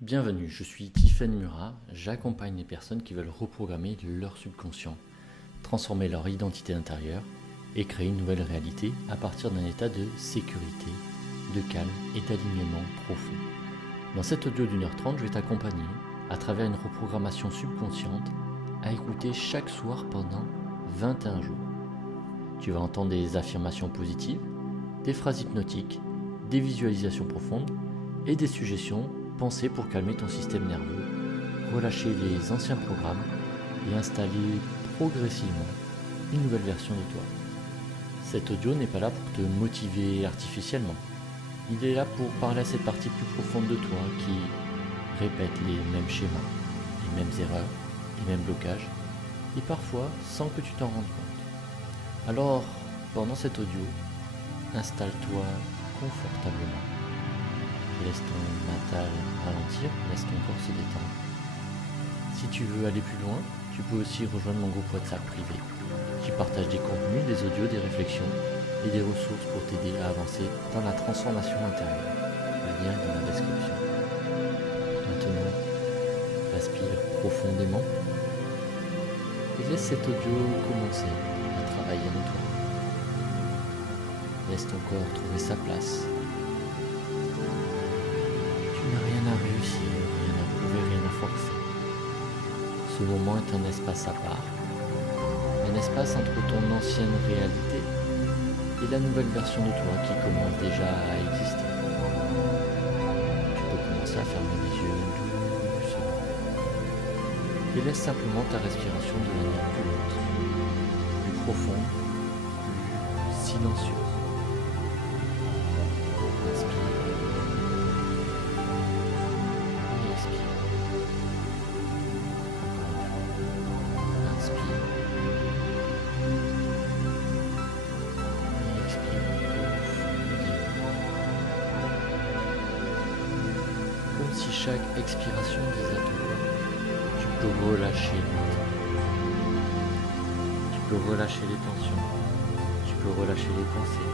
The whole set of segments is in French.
Bienvenue, je suis Tiffaine Murat, j'accompagne les personnes qui veulent reprogrammer leur subconscient, transformer leur identité intérieure et créer une nouvelle réalité à partir d'un état de sécurité, de calme et d'alignement profond. Dans cet audio d'1h30, je vais t'accompagner à travers une reprogrammation subconsciente à écouter chaque soir pendant 21 jours. Tu vas entendre des affirmations positives, des phrases hypnotiques, des visualisations profondes et des suggestions pensées pour calmer ton système nerveux, relâcher les anciens programmes et installer progressivement une nouvelle version de toi. Cet audio n'est pas là pour te motiver artificiellement. Il est là pour parler à cette partie plus profonde de toi qui répète les mêmes schémas, les mêmes erreurs, les mêmes blocages, et parfois sans que tu t'en rendes compte. Alors, pendant cet audio, installe-toi confortablement. Laisse ton mental ralentir, laisse ton corps se détendre. Si tu veux aller plus loin, tu peux aussi rejoindre mon groupe WhatsApp privé. J'y partage des contenus, des audios, des réflexions et des ressources pour t'aider à avancer dans la transformation intérieure. Le lien est dans la description. Maintenant, respire profondément et laisse cet audio commencer à travailler en toi. Laisse ton corps trouver sa place. Tu n'as rien à réussir, rien à prouver, rien à forcer. Ce moment est un espace à part, un espace entre ton ancienne réalité et la nouvelle version de toi qui commence déjà à exister. Tu peux commencer à fermer les yeux doucement et laisse simplement ta respiration devenir plus lente, plus profonde, plus silencieuse. Inspire. Comme si chaque expiration disait à ton corps, tu peux relâcher maintenant. Tu peux relâcher les tensions, tu peux relâcher les pensées,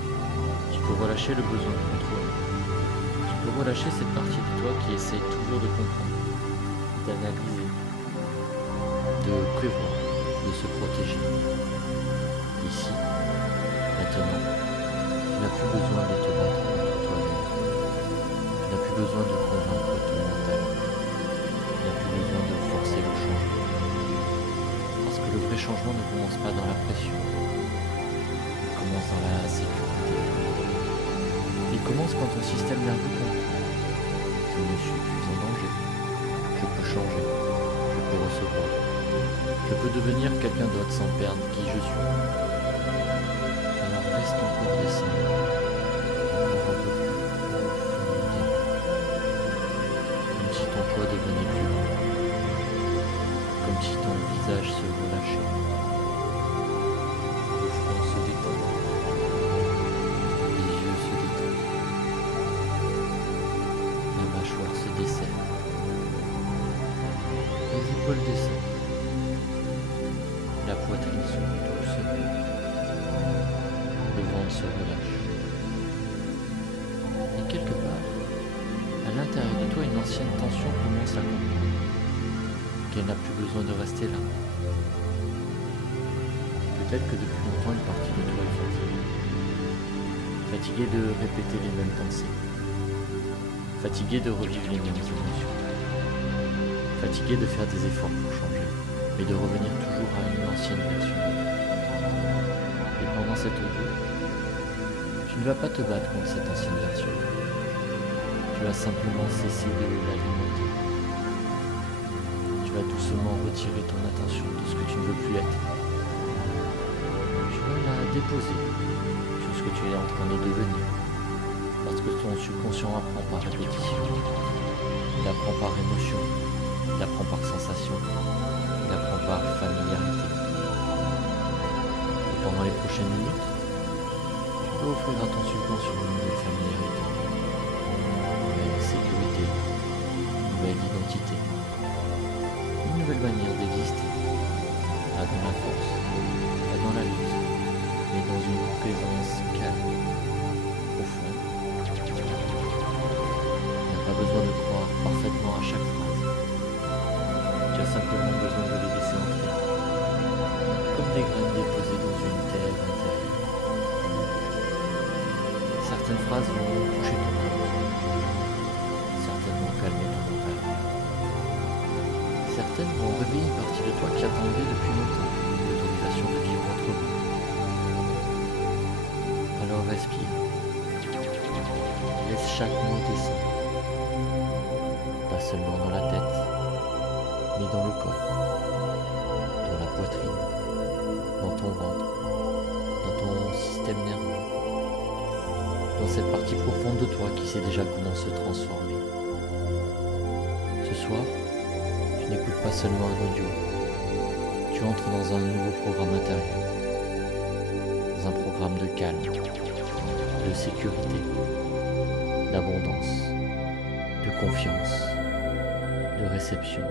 tu peux relâcher le besoin de contrôle, tu peux relâcher cette partie de toi qui essaye toujours de comprendre, d'analyser, de prévoir, de se protéger. Ici, maintenant, tu n'as plus besoin de te battre contre toi-même. Tu n'as plus besoin de convaincre ton mental. Tu n'as plus besoin de forcer le changement. Parce que le vrai changement ne commence pas dans la pression. Il commence dans la sécurité. Il commence quand ton système nerveux comprend. Je ne suis plus en danger. Je peux changer. Je peux recevoir. Je peux devenir quelqu'un d'autre sans perdre qui je suis. Alors laisse ton corps descendre. Encore un peu plus profondément. Comme si ton poids devenait plus lourd. Comme si ton visage se relâchait. Le front se détend. Les yeux se détendent. La mâchoire se desserre. Les épaules descendent. La poitrine s'ouvre doucement. Le ventre se relâche. Et quelque part, à l'intérieur de toi, une ancienne tension commence à comprendre qu'elle n'a plus besoin de rester là. Peut-être que depuis longtemps, une partie de toi est fatiguée. Fatiguée de répéter les mêmes pensées. Fatiguée de revivre les mêmes émotions. Fatiguée de faire des efforts pour changer, mais de revenir toujours à une ancienne version. Et pendant cette audio, tu ne vas pas te battre contre cette ancienne version. Tu vas simplement cesser de l'alimenter. Tu vas doucement retirer ton attention de ce que tu ne veux plus être. Tu vas la déposer sur ce que tu es en train de devenir. Parce que ton subconscient apprend par répétition. Il apprend par émotion. Il apprend par sensation. Il apprend par familiarité. Et pendant les prochaines minutes, tu peux offrir à ton subconscient une nouvelle familiarité, une nouvelle sécurité, une nouvelle identité, une nouvelle manière d'exister, pas dans la force, pas dans la lutte, mais dans une présence calme, profonde. Tu n'as pas besoin de croire parfaitement à chaque phrases vont toucher ton cœur, certaines vont calmer ton mental, certaines vont réveiller une partie de toi qui attendait depuis longtemps l'autorisation de vivre autrement. Alors respire, laisse chaque mot descendre, pas seulement dans la tête, mais dans le corps, dans la poitrine, dans ton ventre, dans ton système nerveux, dans cette partie profonde de toi qui sait déjà comment se transformer. Ce soir, tu n'écoutes pas seulement un audio, tu entres dans un nouveau programme intérieur, dans un programme de calme, de sécurité, d'abondance, de confiance, de réception.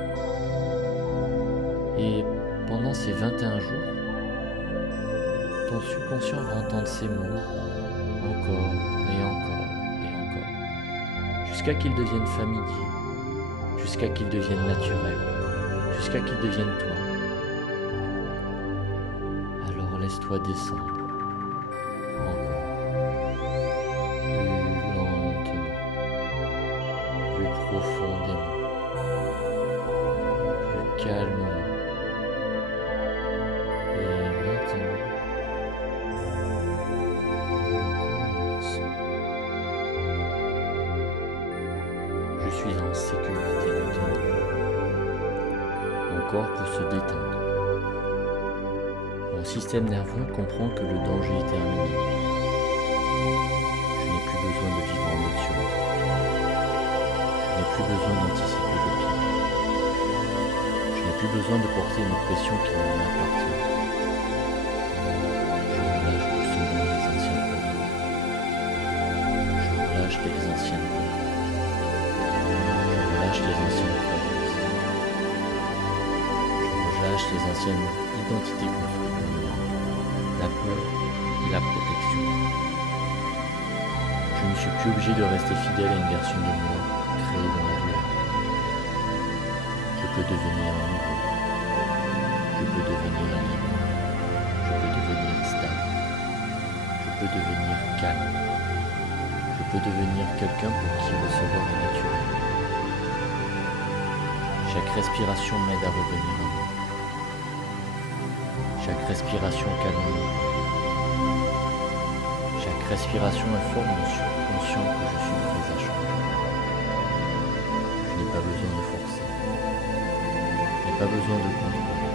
Et pendant ces 21 jours, ton subconscient va entendre ces mots encore et encore et encore, jusqu'à qu'ils deviennent familiers, jusqu'à qu'ils deviennent naturels, jusqu'à qu'ils deviennent toi. Alors laisse-toi descendre, encore, plus lentement, plus profondément, plus calmement. Et maintenant, je suis en sécurité maintenant. Mon corps peut se détendre. Mon système nerveux comprend que le danger est terminé. Je n'ai plus besoin de vivre en mode survie. Je n'ai plus besoin d'anticiper le pire. Je n'ai plus besoin de porter une pression qui ne m'appartient pas. Je relâche doucement les anciens problèmes. Je relâche les anciennes peurs. Je relâche les anciennes croyances. Je relâche les anciennes identités construites dans le monde, la peur et la protection. Je ne suis plus obligé de rester fidèle à une version de moi créée dans la douleur. Je peux devenir un nouveau. Je peux devenir libre. Je peux devenir stable. Je peux devenir calme. Je peux devenir quelqu'un pour qui recevoir est naturel. Chaque respiration m'aide à revenir à moi. Chaque respiration calme mon corps. Chaque respiration informe mon subconscient que je suis prêt à changer. Je n'ai pas besoin de forcer. Je n'ai pas besoin de contrôler.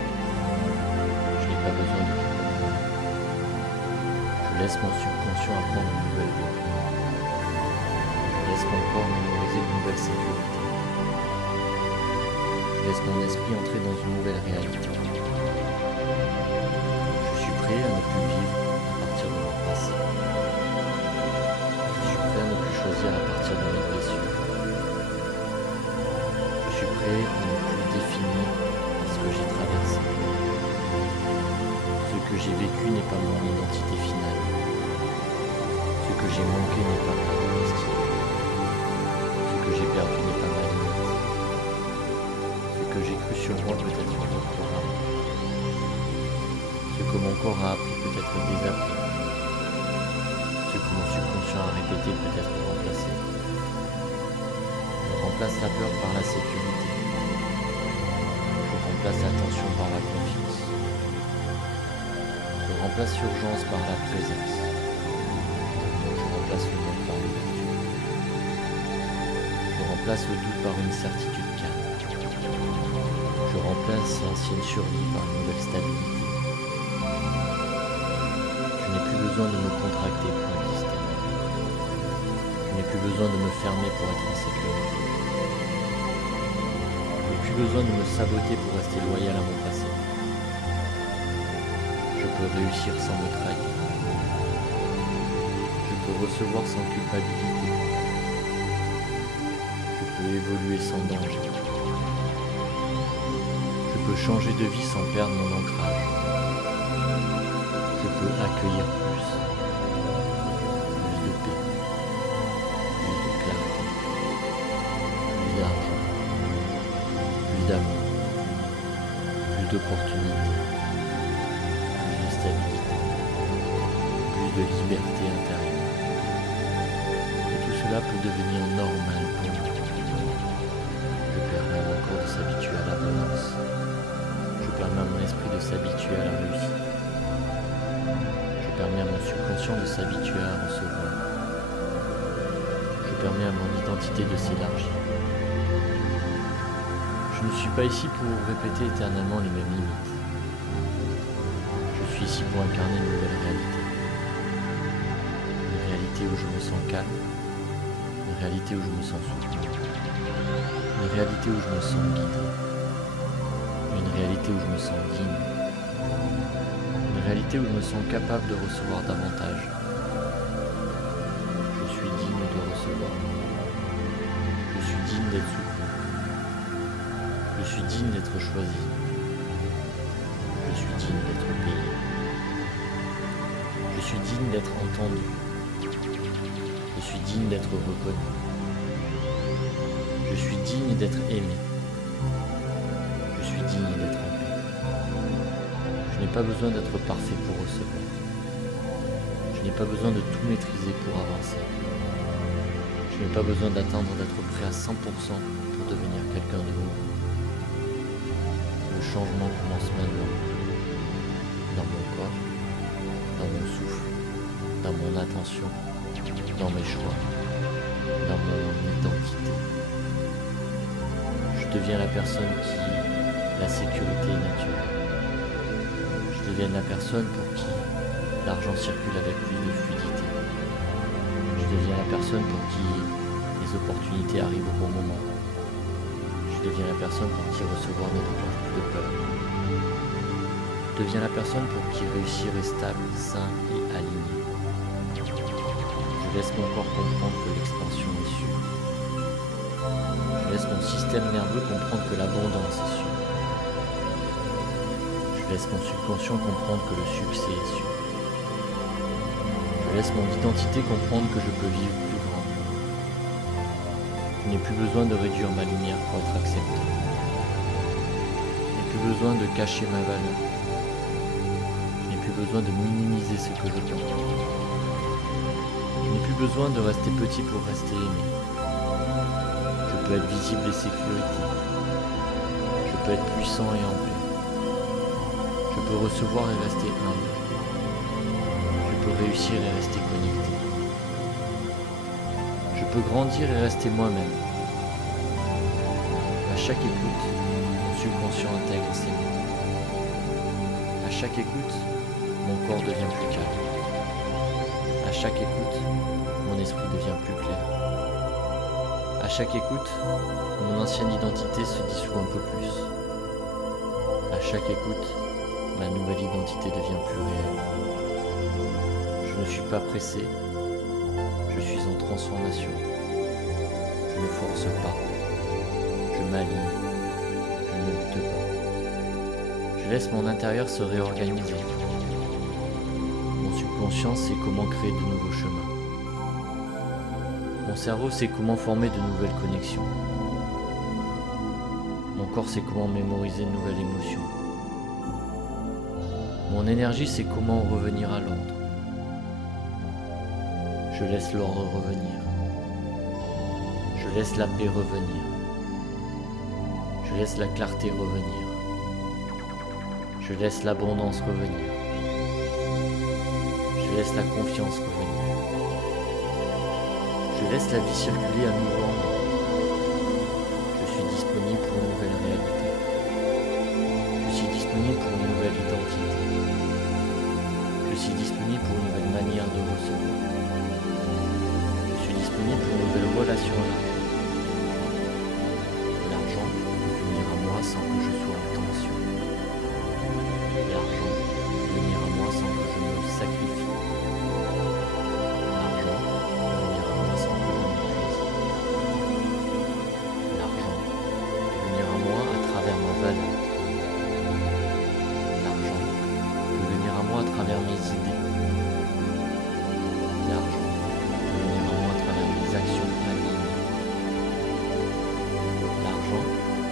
Je n'ai pas besoin de contrôler. Je laisse mon subconscient apprendre une nouvelle voie. Je laisse mon corps mémoriser une nouvelle sécurité. Je laisse mon esprit entrer dans une nouvelle réalité. Je suis prêt à ne plus vivre à partir de mon passé. Je suis prêt à ne plus choisir à partir de mes blessures. Je suis prêt à ne plus définir par ce que j'ai traversé. Ce que j'ai vécu n'est pas mon identité finale. Ce que j'ai manqué n'est pas ma destinée. Ce que j'ai perdu n'est pas ma limite. Ce que j'ai cru sur moi peut être un autre programme. Ce que mon corps a appris peut être désappris. Ce que mon subconscient a répété peut être remplacé. Je remplace la peur par la sécurité. Je remplace l'attention par la confiance. Je remplace l'urgence par la présence. Je remplace le manque par l'ouverture. Je remplace le doute par une certitude calme. Je remplace l'ancienne survie par une nouvelle stabilité. Je n'ai plus besoin de me contracter pour exister. Je n'ai plus besoin de me fermer pour être en sécurité. Je n'ai plus besoin de me saboter pour rester loyal à mon passé. Je peux réussir sans me trahir. Je peux recevoir sans culpabilité. Je peux évoluer sans danger. Je peux changer de vie sans perdre mon ancrage. Je peux accueillir plus de paix, plus de clarté, plus d'argent, plus d'amour, plus d'opportunités, plus de stabilité, plus de liberté intérieure. cela peut devenir normal pour moi. Je permets à mon corps de s'habituer à l'abondance. Je permets à mon esprit de s'habituer à la réussite. Je permets à mon subconscient de s'habituer à recevoir. Je permets à mon identité de s'élargir. Je ne suis pas ici pour répéter éternellement les mêmes limites. Je suis ici pour incarner une nouvelle réalité. Une réalité où je me sens calme. Une réalité où je me sens souple. Une réalité où je me sens guidé. Une réalité où je me sens digne. Une réalité où je me sens capable de recevoir davantage. Je suis digne de recevoir. Je suis digne d'être soutenu. Je suis digne d'être choisi. Je suis digne d'être payé. Je suis digne d'être entendu. Je suis digne d'être reconnu. Je suis digne d'être aimé. Je suis digne d'être en paix. Je n'ai pas besoin d'être parfait pour recevoir. Je n'ai pas besoin de tout maîtriser pour avancer. Je n'ai pas besoin d'attendre d'être prêt à 100% pour devenir quelqu'un de nouveau. Le changement commence maintenant. Dans mon corps, dans mon souffle, dans mon attention, dans mes choix, dans mon identité. Je deviens la personne qui la sécurité est naturelle. Je deviens la personne pour qui l'argent circule avec plus de fluidité. Je deviens la personne pour qui les opportunités arrivent au bon moment. Je deviens la personne pour qui recevoir ne déclenche plus de peur. Je deviens la personne pour qui réussir est stable, sain et aligné. Je laisse mon corps comprendre que l'expansion est sûre. Je laisse mon système nerveux comprendre que l'abondance est sûre. Je laisse mon subconscient comprendre que le succès est sûr. Je laisse mon identité comprendre que je peux vivre plus grand. Je n'ai plus besoin de réduire ma lumière pour être accepté. Je n'ai plus besoin de cacher ma valeur. Je n'ai plus besoin de minimiser ce que je porte. Je n'ai plus besoin de rester petit pour rester aimé. Je peux être visible et sécurité. Je peux être puissant et en paix. Je peux recevoir et rester humble. Je peux réussir et rester connecté. Je peux grandir et rester moi-même. À chaque écoute, mon subconscient intègre ses mots. À chaque écoute, mon corps devient plus calme. À chaque écoute, mon esprit devient plus clair. À chaque écoute, mon ancienne identité se dissout un peu plus. À chaque écoute, ma nouvelle identité devient plus réelle. Je ne suis pas pressé, je suis en transformation. Je ne force pas, je m'aligne, je ne lutte pas. Je laisse mon intérieur se réorganiser. Mon subconscient sait comment créer de nouveaux chemins. Mon cerveau sait comment former de nouvelles connexions. Mon corps sait comment mémoriser de nouvelles émotions. Mon énergie sait comment revenir à l'ordre. Je laisse l'ordre revenir. Je laisse la paix revenir. Je laisse la clarté revenir. Je laisse l'abondance revenir. Je laisse la confiance revenir. Je laisse la vie circuler à nouveau en moi. Je suis disponible pour une nouvelle réalité. Je suis disponible pour une nouvelle identité. Je suis disponible pour une nouvelle manière de recevoir. Je suis disponible pour une nouvelle relation à l'argent. L'argent peut venir à moi sans que je sois en tension. L'argent peut venir à moi sans que je me sacrifie. L'argent peut venir à moi sans que je m'épuise. L'argent peut venir à moi à travers ma valeur. L'argent peut venir à moi à travers mes idées. L'argent peut venir à moi à travers mes actions alignées. L'argent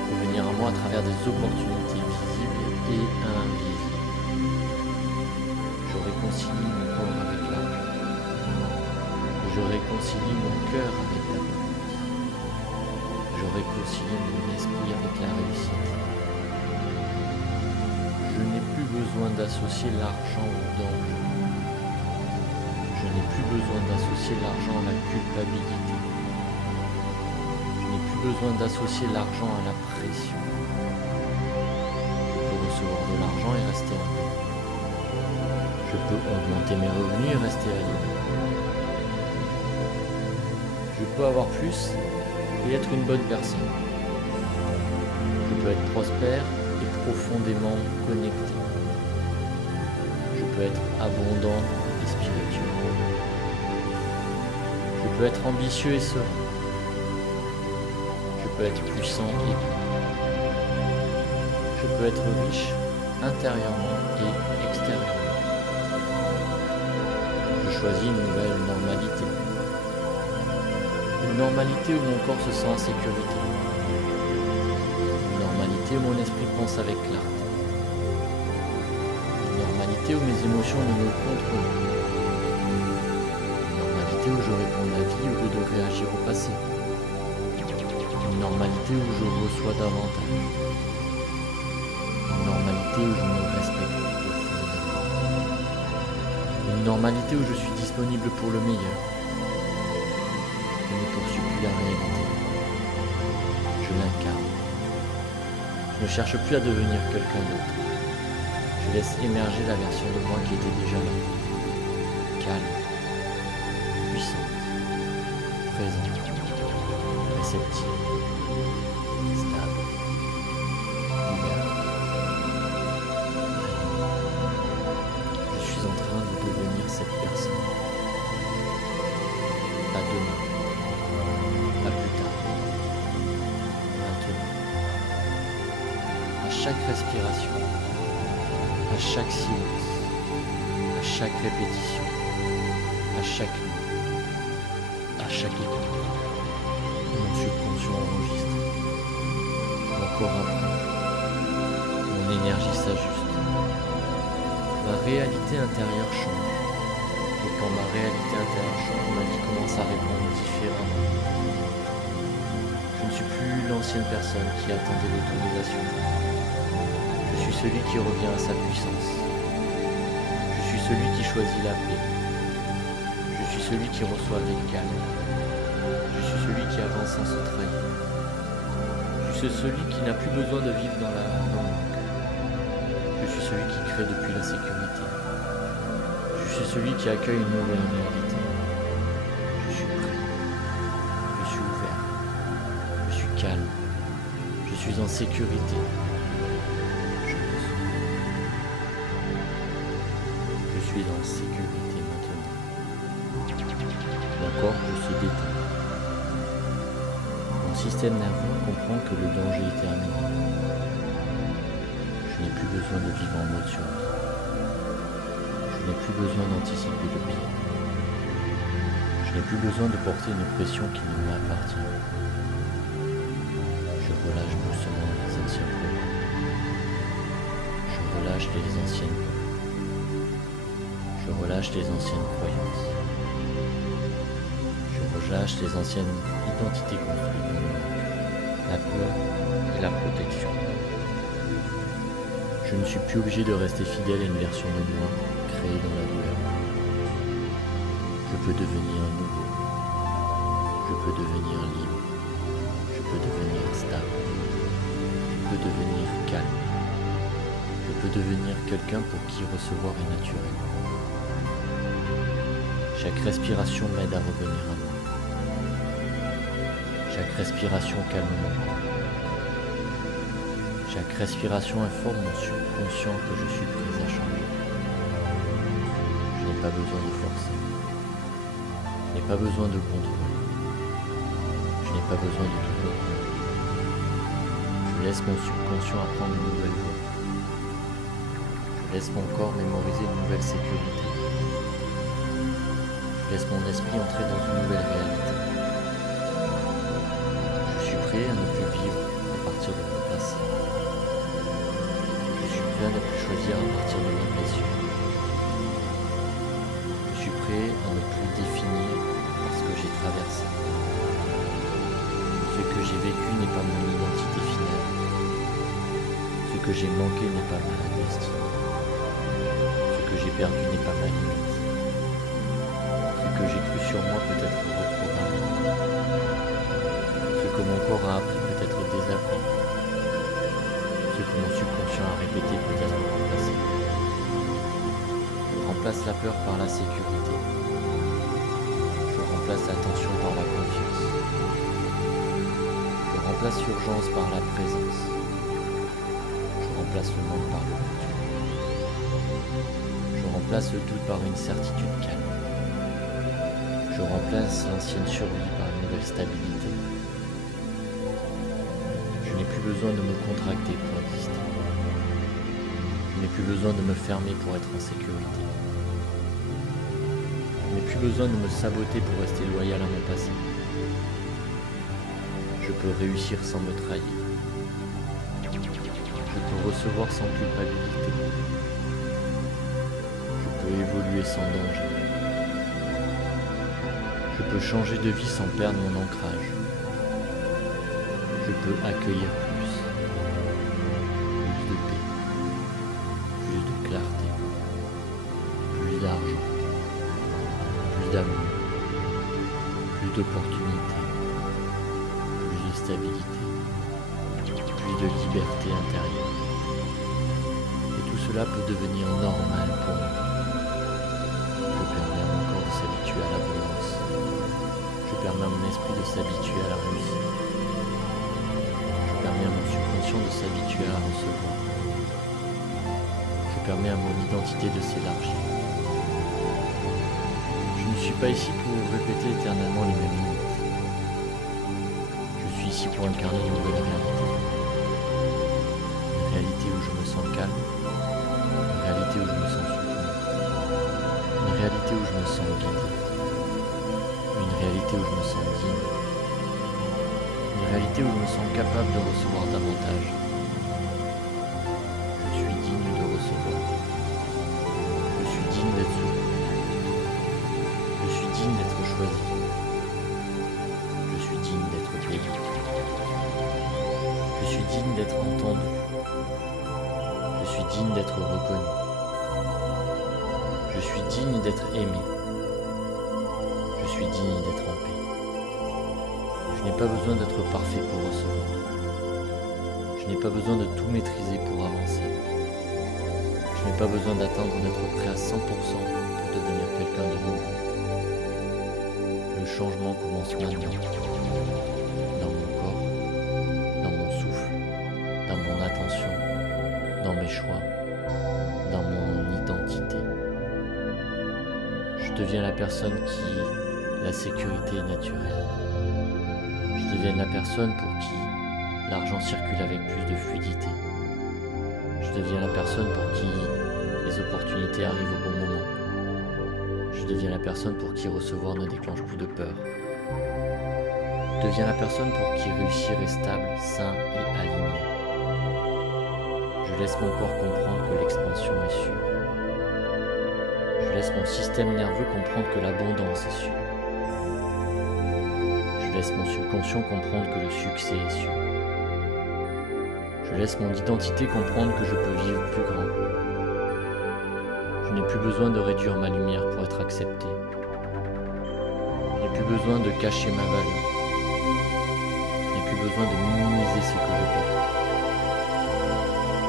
peut venir à moi à travers des opportunités visibles et invisibles. Je réconcilie mon corps avec l'argent. Je Je réconcilie mon cœur avec la bonne vie. Je réconcilie mon esprit avec la réussite. Je n'ai plus besoin d'associer l'argent au danger. Je n'ai plus besoin d'associer l'argent à la culpabilité. Je n'ai plus besoin d'associer l'argent à la pression. Je peux recevoir de l'argent et rester en paix. Je peux augmenter mes revenus et rester aligné. Je peux avoir plus et être une bonne personne. Je peux être prospère et profondément connecté. Je peux être abondant et spirituel. Je peux être ambitieux et serein. Je peux être puissant et doux. Je peux être riche intérieurement et extérieurement. Je choisis une nouvelle normalité. Une normalité où mon corps se sent en sécurité. Une normalité où mon esprit pense avec clarté. Une normalité où mes émotions ne me contrôlent plus. Une normalité où je réponds à la vie au lieu de réagir au passé. Une normalité où je reçois davantage. Une normalité où je me respecte profondément. Une normalité où je suis disponible pour le meilleur. Je ne poursuis plus la réalité. Je l'incarne. Je ne cherche plus à devenir quelqu'un d'autre. Je laisse émerger la version de moi qui était déjà là. Calme, puissante, présente, réceptive, stable, ouverte. Je suis en train de devenir cette personne. Pas demain, pas plus tard, maintenant. À chaque respiration, à chaque silence, à chaque répétition, à chaque nuit, à chaque écoute. Mon subconscient enregistre, mon corps apprend, mon énergie s'ajuste. Ma réalité intérieure change. Et quand ma réalité intérieure change, ma vie commence à répondre différemment. Je ne suis plus l'ancienne personne qui attendait l'autorisation. Je suis celui qui revient à sa puissance. Je suis celui qui choisit la paix. Je suis celui qui reçoit avec calme. Je suis celui qui avance sans se trahir. Je suis celui qui n'a plus besoin de vivre dans le manque. Je suis celui qui crée depuis la sécurité. Je suis celui qui accueille une nouvelle réalité. Je suis prêt. Je suis ouvert. Je suis calme. Je suis en sécurité. Je reçois. Je suis en sécurité maintenant. Mon corps se détend. Mon système nerveux comprend que le danger est terminé. Je n'ai plus besoin de vivre en mode survie. Je n'ai plus besoin d'anticiper le pire. Je n'ai plus besoin de porter une pression qui ne m'appartient pas. Je relâche doucement les anciens problèmes. Je relâche les anciennes peurs. Je relâche les anciennes croyances. Je relâche les anciennes identités construites dans le manque, la peur et la protection. Je ne suis plus obligé de rester fidèle à une version de moi créée dans la douleur. Je peux devenir nouveau. Je peux devenir libre. Je peux devenir stable. Je peux devenir calme. Je peux devenir quelqu'un pour qui recevoir est naturel. Chaque respiration m'aide à revenir à moi. Chaque respiration calme mon corps. Chaque respiration informe mon subconscient que je suis prêt à changer. Je n'ai pas besoin de forcer. Je n'ai pas besoin de contrôler. Je n'ai pas besoin de tout contrôler. Je laisse mon subconscient apprendre une nouvelle voie. Je laisse mon corps mémoriser une nouvelle sécurité. Je laisse mon esprit entrer dans une nouvelle réalité. Je suis prêt à ne plus vivre à partir de mon passé. Je suis prêt à ne plus choisir à partir de mes blessures. Je suis prêt à ne plus définir par vécu n'est pas mon identité finale. Ce que j'ai manqué n'est pas ma destinée. Ce que j'ai perdu n'est pas ma limite. Ce que j'ai cru sur moi peut être reprogrammé. Ce que mon corps a appris peut être désappris. Ce que mon subconscient a répété peut être remplacé. Je remplace la peur par la sécurité. Je remplace l'attention par la confiance. Je remplace l'urgence par la présence. Je remplace le manque par l'ouverture. Je remplace le doute par une certitude calme. Je remplace l'ancienne survie par une nouvelle stabilité. Je n'ai plus besoin de me contracter pour exister. Je n'ai plus besoin de me fermer pour être en sécurité. Je n'ai plus besoin de me saboter pour rester loyal à mon passé. Je peux réussir sans me trahir. Je peux recevoir sans culpabilité. Je peux évoluer sans danger. Je peux changer de vie sans perdre mon ancrage. Je peux accueillir plus de paix, plus de clarté, plus d'argent, plus d'amour, plus d'opportunités, plus de stabilité, plus de liberté intérieure. Et tout cela peut devenir normal pour moi. Je permets à mon corps de s'habituer à l'abondance. Je permets à mon esprit de s'habituer à la réussite. Je permets à mon subconscient de s'habituer à recevoir. Je permets à mon identité de s'élargir. Je ne suis pas ici pour répéter éternellement les mêmes limites. Je suis ici pour incarner une nouvelle réalité. Une réalité où je me sens calme. Une réalité où je me sens soutenu. Une réalité où je me sens guidé. Une réalité où je me sens digne. Une réalité où je me sens capable de recevoir davantage. Je suis digne de recevoir. Je suis digne d'être soutenu. Je suis digne d'être choisi. Je suis digne d'être payé. Je suis digne d'être entendu. Je suis digne d'être reconnu. Je suis digne d'être aimé. Je suis digne d'être en paix. Je n'ai pas besoin d'être parfait pour recevoir. Je n'ai pas besoin de tout maîtriser pour avancer. Je n'ai pas besoin d'attendre d'être prêt à 100% pour devenir quelqu'un de nouveau. Le changement commence maintenant. Dans mon corps, dans mon souffle, dans mon attention, dans mes choix, dans mon identité. Je deviens la personne qui la sécurité est naturelle. Je deviens la personne pour qui l'argent circule avec plus de fluidité. Je deviens la personne pour qui les opportunités arrivent au bon moment. Je deviens la personne pour qui recevoir ne déclenche plus de peur. Je deviens la personne pour qui réussir est stable, sain et aligné. Je laisse mon corps comprendre que l'expansion est sûre. Je laisse mon système nerveux comprendre que l'abondance est sûre. Je laisse mon subconscient comprendre que le succès est sûr. Je laisse mon identité comprendre que je peux vivre plus grand. Je n'ai plus besoin de réduire ma lumière pour être accepté. Je n'ai plus besoin de cacher ma valeur. Je n'ai plus besoin de minimiser ce que je porte.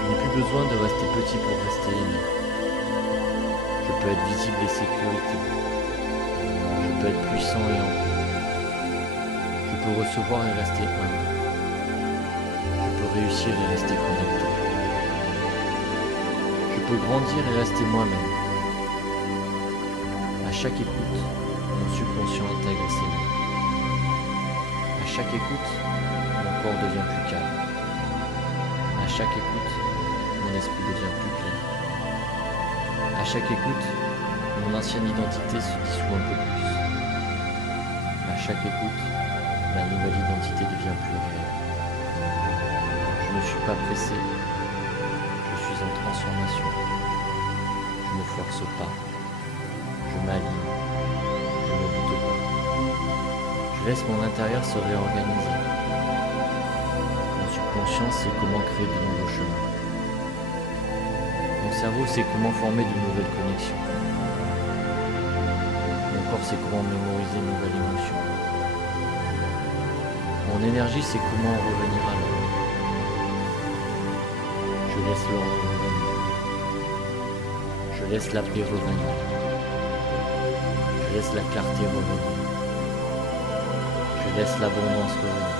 Je n'ai plus besoin de rester petit pour rester aimé. Je peux être visible et sécurité. Je peux être puissant et en paix. Je peux recevoir et rester humble. Je peux réussir et rester connecté. Je peux grandir et rester moi-même. À chaque écoute, mon subconscient intègre ses mots. À chaque écoute, mon corps devient plus calme. À chaque écoute, mon esprit devient plus clair. À chaque écoute, mon ancienne identité se dissout un peu plus. À chaque écoute, ma nouvelle identité devient plus réelle. Je ne suis pas pressé. Je suis en transformation. Je ne force pas. Je m'aligne. Je ne lutte pas. Je laisse mon intérieur se réorganiser. conscience sait comment créer de nouveaux chemins. Mon cerveau sait comment former de nouvelles connexions. Mon corps sait comment mémoriser une nouvelle émotion. Mon énergie sait comment revenir à l'ordre. Je laisse l'ordre revenir. Je laisse la paix revenir. Je laisse la clarté revenir. Je laisse l'abondance revenir.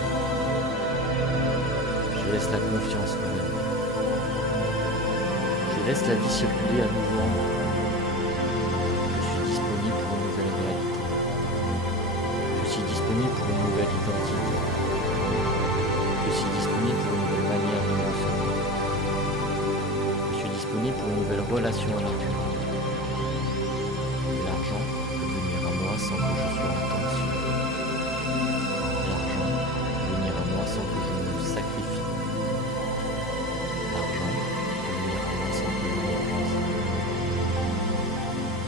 Je laisse la confiance revenir. Je laisse la vie circuler à nouveau en moi. Je suis disponible pour une nouvelle réalité. Je suis disponible pour une nouvelle identité. Je suis disponible pour une nouvelle manière de me recevoir. Je suis disponible pour une nouvelle relation à l'argent. L'argent peut venir à moi sans que je sois en tension. L'argent peut venir à moi sans que je me sacrifie. L'argent peut venir à moi sans que je m'épuise.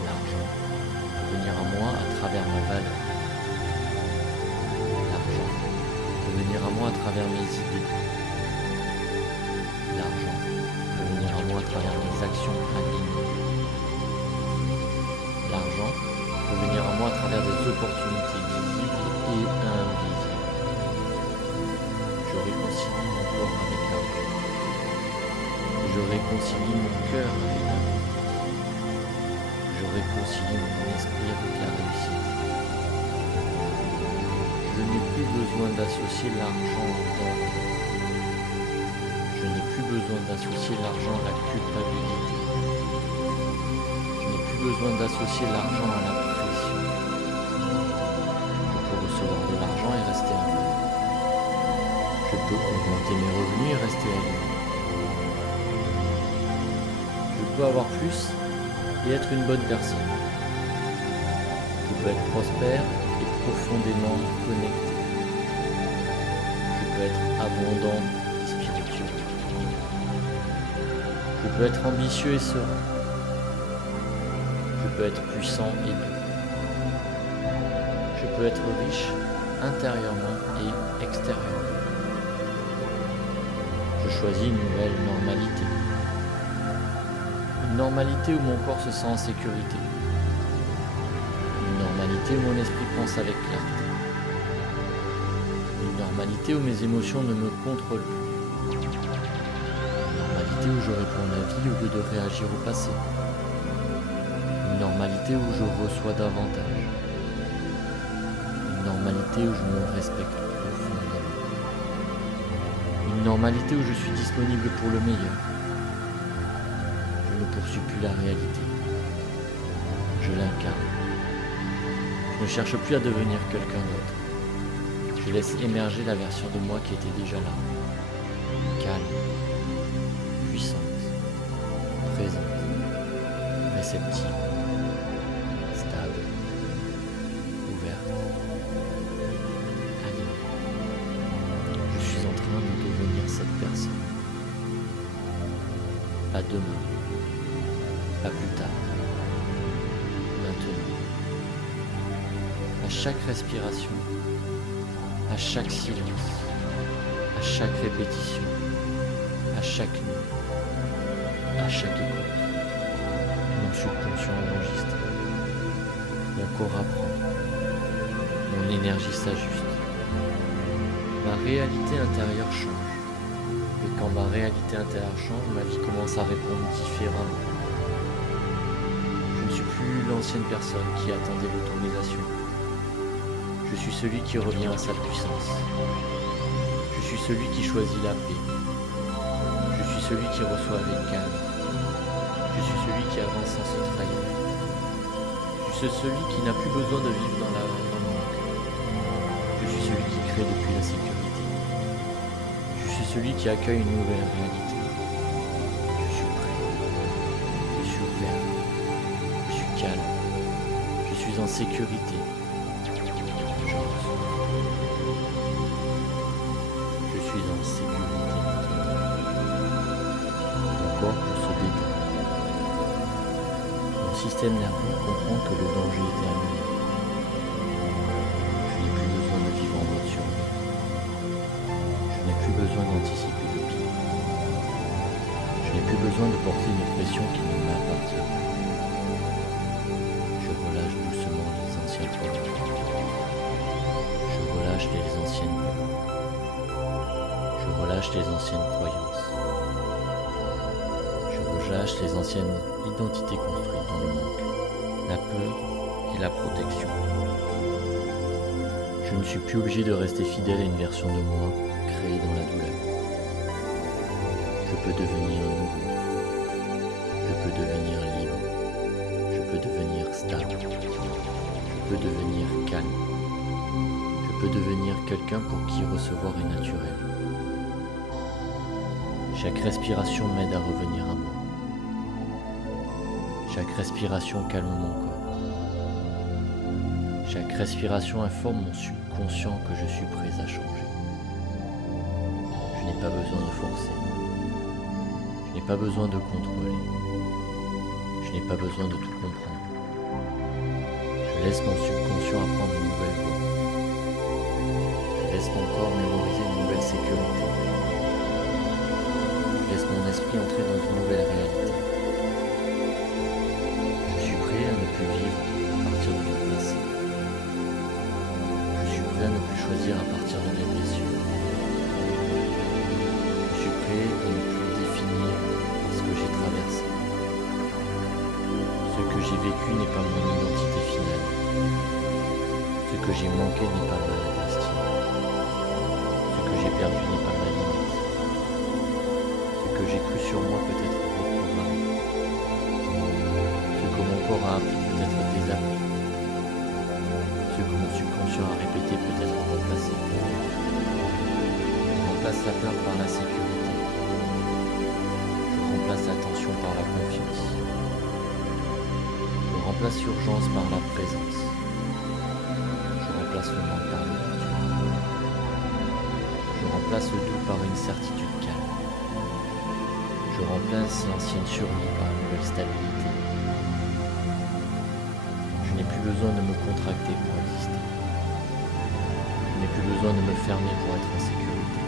L'argent peut venir à moi à travers ma valeur. L'argent peut venir à moi à travers mes idées. L'argent peut venir à moi à travers mes actions alignées. L'argent peut venir à moi à travers des opportunités visibles et invisibles. Je réconcilie mon corps avec l'argent. Je réconcilie mon cœur avec l'amour. Je réconcilie mon esprit avec la réussite. Je n'ai plus besoin d'associer l'argent au danger. Je n'ai plus besoin d'associer l'argent à la culpabilité. Je n'ai plus besoin d'associer l'argent à la pression. Je peux recevoir de l'argent et rester en paix. Je peux augmenter mes revenus et rester aligné. Je peux avoir plus et être une bonne personne. Je peux être prospère et profondément connecté. Je peux être abondant et spirituel. Je peux être ambitieux et serein. Je peux être puissant et doux. Je peux être riche intérieurement et extérieurement. Je choisis une nouvelle normalité. Une normalité où mon corps se sent en sécurité. Une normalité où mon esprit pense avec clarté. Une normalité où mes émotions ne me contrôlent plus. Une normalité où je réponds à la vie au lieu de réagir au passé. Une normalité où je reçois davantage. Une normalité où je me respecte profondément. Une normalité où je suis disponible pour le meilleur. Je ne poursuis plus la réalité. Je l'incarne. Je ne cherche plus à devenir quelqu'un d'autre. Je laisse émerger la version de moi qui était déjà là. Calme, puissante, présente, réceptive, stable, ouverte, alignée. Je suis en train de devenir cette personne. Pas demain, pas plus tard, maintenant. À chaque respiration, à chaque silence, à chaque répétition, à chaque nuit, à chaque écoute. Mon subconscient enregistre, mon corps apprend, mon énergie s'ajuste. Ma réalité intérieure change. Et quand ma réalité intérieure change, ma vie commence à répondre différemment. Je ne suis plus l'ancienne personne qui attendait l'autorisation. Je suis celui qui revient à sa puissance. Je suis celui qui choisit la paix. Je suis celui qui reçoit avec calme. Je suis celui qui avance sans se trahir. Je suis celui qui n'a plus besoin de vivre dans le manque. Je suis celui qui crée depuis la sécurité. Je suis celui qui accueille une nouvelle réalité. Je suis prêt. Je suis ouvert. Je suis calme. Je suis en sécurité. Je reçois. Je suis en sécurité maintenant. Mon corps peut se détendre. Mon système nerveux comprend que le danger est terminé. Je n'ai plus besoin de vivre en mode survie. Je n'ai plus besoin d'anticiper. Je n'ai plus besoin de porter une pression qui ne m'appartient pas. Je relâche doucement les anciennes croyances. Je relâche les anciennes peurs. Je relâche les anciennes croyances. Je relâche les anciennes identités construites dans le manque, la peur et la protection. Je ne suis plus obligé de rester fidèle à une version de moi créée dans la douleur. Je peux devenir nouveau. Je peux devenir libre. Je peux devenir stable. Je peux devenir calme. Je peux devenir quelqu'un pour qui recevoir est naturel. Chaque respiration m'aide à revenir à moi. Chaque respiration calme mon corps. Chaque respiration informe mon subconscient que je suis prêt à changer. Je n'ai pas besoin de forcer. Je n'ai pas besoin de contrôler. Je n'ai pas besoin de tout comprendre. Je laisse mon subconscient apprendre une nouvelle voie. Je laisse mon corps mémoriser une nouvelle sécurité. Je laisse mon esprit entrer dans une nouvelle réalité. Je suis prêt à ne plus vivre à partir de mon passé. Je suis prêt à ne plus choisir à partir de mes blessures. Je suis prêt à ne plus définir par ce que j'ai traversé. Ce que j'ai vécu n'est pas mon identité finale. Ce que j'ai manqué n'est pas ma destinée. Ce que j'ai perdu n'est pas ma limite. Ce que j'ai cru sur moi peut être reprogrammé. Ce que mon corps a appris peut être désappris. Ce que mon subconscient a répété peut être remplacé. Je remplace la peur par la sécurité. Je remplace la tension par la confiance. Je remplace l'urgence par la présence. Je remplace le manque par l'ouverture. Je remplace le doute par une certitude calme. Je remplace l'ancienne survie par une nouvelle stabilité. Je n'ai plus besoin de me contracter pour exister. Je n'ai plus besoin de me fermer pour être en sécurité.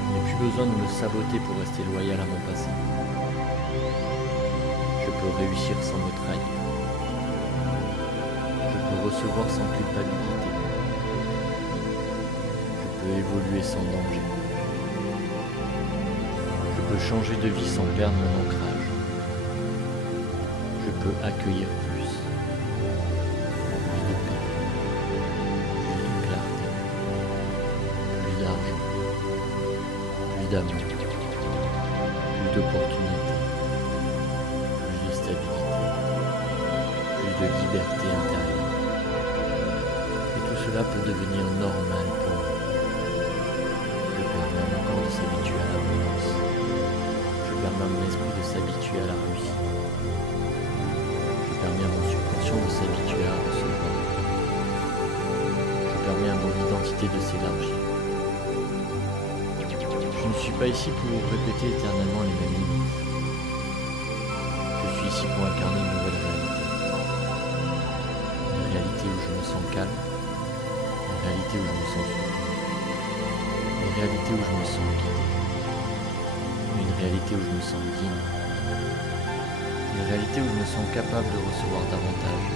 Je n'ai plus besoin de me saboter pour rester loyal à mon passé. Je peux réussir sans me trahir. Je peux recevoir sans culpabilité. Je peux évoluer sans danger. Je peux changer de vie sans perdre mon ancrage. Je peux accueillir plus de paix, plus de clarté, plus d'argent, plus d'amour, plus d'opportunités, plus de stabilité, plus de liberté intérieure. Et tout cela peut devenir normal pour moi. Je permets à mon corps de s'habituer à l'abondance. Je permets à mon esprit de s'habituer à la réussite. Je permets à mon subconscient de s'habituer à recevoir. Je permets à mon identité de s'élargir. Je ne suis pas ici pour répéter éternellement les mêmes limites. Je suis ici pour incarner une nouvelle réalité. Une réalité où je me sens calme. Une réalité où je me sens soutenu. Une réalité où je me sens guidé. Une réalité où je me sens digne. Une réalité où je me sens capable de recevoir davantage.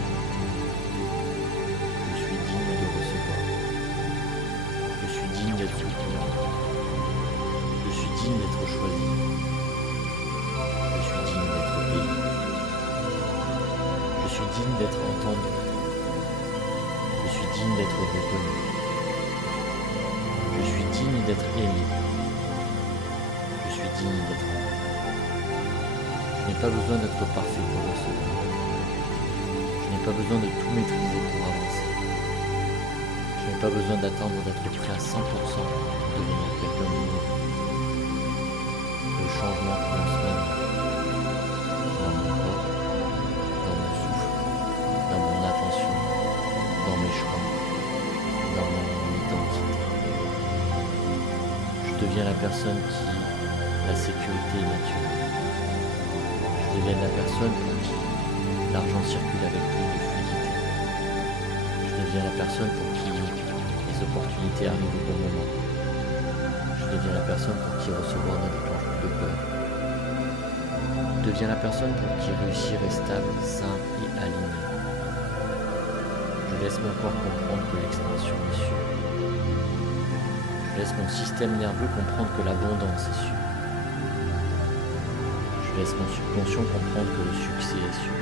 Je suis digne de recevoir. Je suis digne d'être soutenu. Je suis digne d'être choisi. Je suis digne d'être payé. Je suis digne d'être entendu. Je suis digne d'être reconnu. Je suis digne d'être aimé. Je suis digne d'être aimé. Je n'ai pas besoin d'être parfait pour recevoir. Je n'ai pas besoin de tout maîtriser pour avancer. Je n'ai pas besoin d'attendre d'être prêt à 100% pour devenir quelqu'un de nouveau. Le changement commence maintenant. Dans mon corps, dans mon souffle, dans mon attention, dans mes choix, dans mon identité. Je deviens la personne qui la sécurité est naturelle. Je deviens la personne pour qui l'argent circule avec plus de fluidité. Je deviens la personne pour qui les opportunités arrivent au bon moment. Je deviens la personne pour qui recevoir ne déclenche pas de peur. Deviens la personne pour qui réussir est stable, sain et aligné. Je laisse mon corps comprendre que l'expansion est sûre. Je laisse mon système nerveux comprendre que l'abondance est sûre. Je laisse mon subconscient comprendre que le succès est sûr.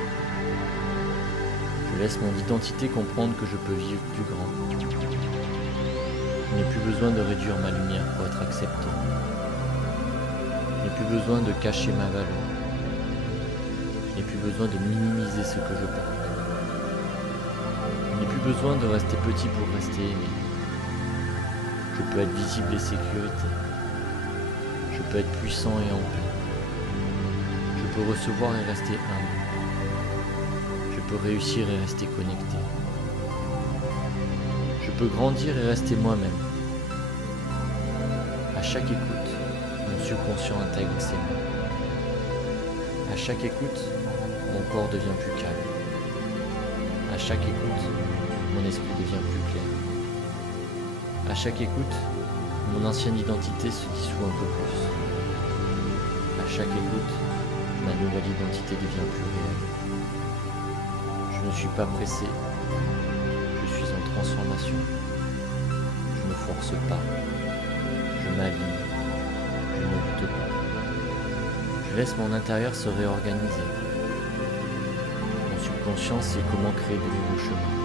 Je laisse mon identité comprendre que je peux vivre plus grand. Je n'ai plus besoin de réduire ma lumière pour être accepté. Je n'ai plus besoin de cacher ma valeur. Je n'ai plus besoin de minimiser ce que je porte. Je n'ai plus besoin de rester petit pour rester aimé. Je peux être visible et sécurité. Je peux être puissant et en paix. Je peux recevoir et rester humble. Je peux réussir et rester connecté. Je peux grandir et rester moi-même. À chaque écoute, mon subconscient intègre ces mots. À chaque écoute, mon corps devient plus calme. À chaque écoute, mon esprit devient plus clair. À chaque écoute, mon ancienne identité se dissout un peu plus. À chaque écoute, ma nouvelle identité devient plus réelle. Je ne suis pas pressé, je suis en transformation. Je ne force pas, je m'aligne, je ne lutte pas. Je laisse mon intérieur se réorganiser. Mon subconscient sait comment créer de nouveaux chemins.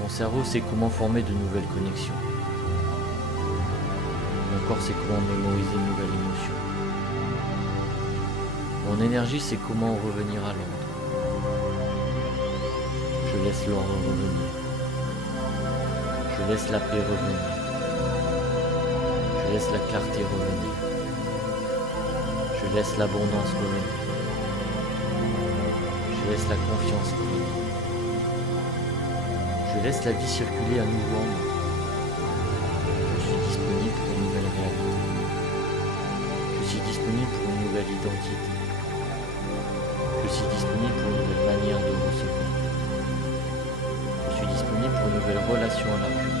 Mon cerveau sait comment former de nouvelles connexions. Mon corps sait comment mémoriser de nouvelles émotions. Mon énergie sait comment revenir à l'ordre. Je laisse l'ordre revenir. Je laisse la paix revenir. Je laisse la clarté revenir. Je laisse l'abondance revenir. Je laisse la confiance revenir. Je laisse la vie circuler à nouveau en moi. Je suis disponible pour une nouvelle réalité. Je suis disponible pour une nouvelle identité. Je suis disponible pour une nouvelle manière de recevoir. Je suis disponible pour une nouvelle relation à l'argent.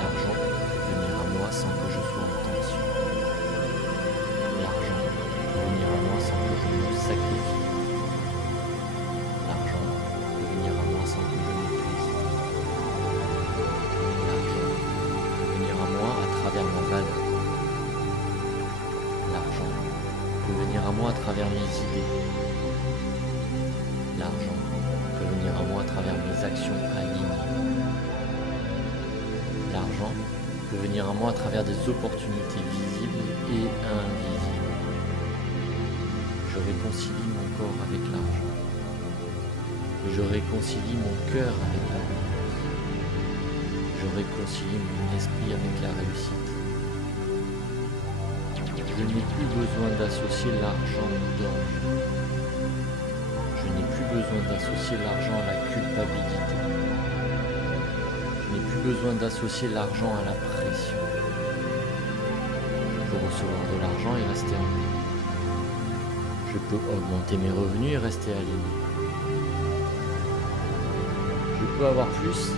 L'argent peut venir à moi sans que je sois en tension. L'argent peut venir à moi sans que je me sacrifie. L'argent peut venir à moi sans que je m'épuise. L'argent peut venir à moi à travers ma valeur. L'argent peut venir à moi à travers mes idées. L'argent peut venir à moi à travers mes actions alignées. L'argent peut venir à moi à travers des opportunités visibles et invisibles. Je réconcilie mon corps avec l'argent. Je réconcilie mon cœur avec l'abondance. Je réconcilie mon esprit avec la réussite. Je n'ai plus besoin d'associer l'argent au danger. Je n'ai plus besoin d'associer l'argent à la culpabilité. Je n'ai plus besoin d'associer l'argent à la pression. Je peux recevoir de l'argent et rester en paix. Je peux augmenter mes revenus et rester aligné. Je peux avoir plus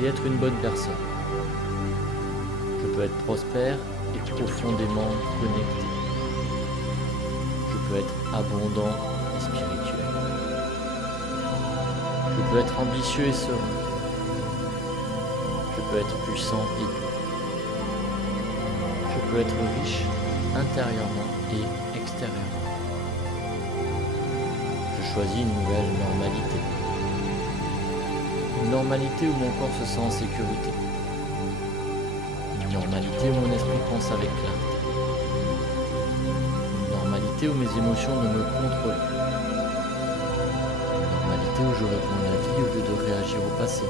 et être une bonne personne. Je peux être prospère et profondément connecté. Je peux être abondant et spirituel. Je peux être ambitieux et serein. Je peux être puissant et doux. Je peux être riche intérieurement et extérieurement. Je choisis une nouvelle normalité. Une normalité où mon corps se sent en sécurité. Une normalité où mon esprit pense avec clarté. Une normalité où mes émotions ne me contrôlent plus. Une normalité où je réponds à la vie au lieu de réagir au passé.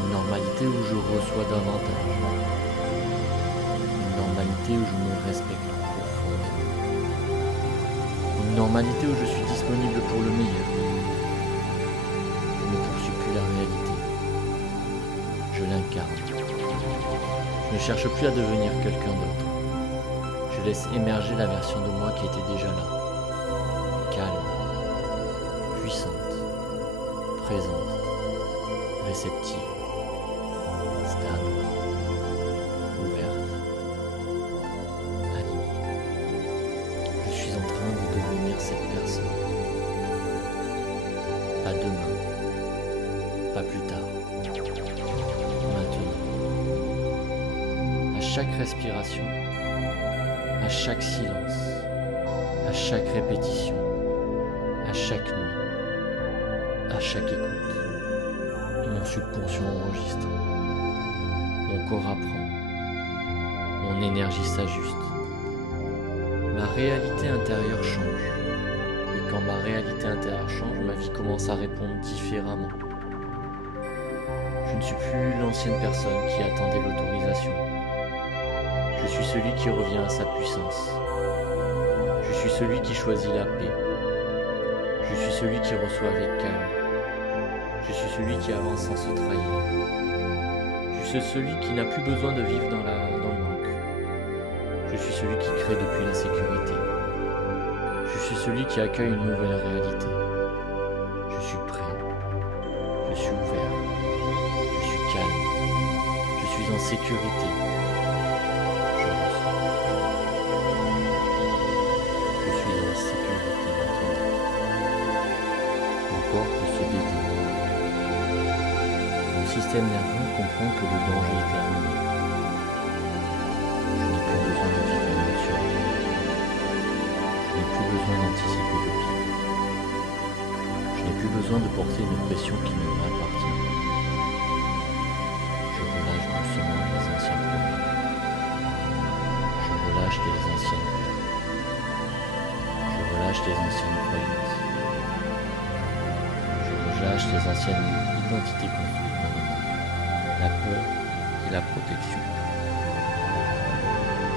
Une normalité où je reçois davantage. Une normalité où je me respecte profondément. Une normalité où je suis disponible pour le meilleur. Je ne poursuis plus la réalité. Je l'incarne. Je ne cherche plus à devenir quelqu'un d'autre. Je laisse émerger la version de moi qui était déjà là. Calme, puissante, présente, réceptive, stable, ouverte, pas plus tard. Maintenant. À chaque respiration, à chaque silence, à chaque répétition, à chaque nuit, à chaque écoute, mon subconscient enregistre, mon corps apprend, mon énergie s'ajuste, ma réalité intérieure change. Et quand ma réalité intérieure change, ma vie commence à répondre différemment. Je ne suis plus l'ancienne personne qui attendait l'autorisation. Je suis celui qui revient à sa puissance. Je suis celui qui choisit la paix. Je suis celui qui reçoit avec calme. Je suis celui qui avance sans se trahir. Je suis celui qui n'a plus besoin de vivre dans le manque. Je suis celui qui crée depuis la sécurité. Je suis celui qui accueille une nouvelle réalité. Je suis prêt. Je suis ouvert. Je suis calme. Je suis en sécurité. Je reçois. Je suis en sécurité maintenant. Mon corps peut se détendre. Mon système nerveux comprend que le danger est terminé. Je n'ai plus besoin de vivre en mode survie. Je n'ai plus besoin d'anticiper le pire. Je n'ai plus besoin de porter une pression qui ne m'appartient pas. Je relâche doucement les anciens programmes. Je relâche les anciennes peurs. Je relâche les anciennes croyances. Je relâche les anciennes identités construites dans le monde, la peur et la protection.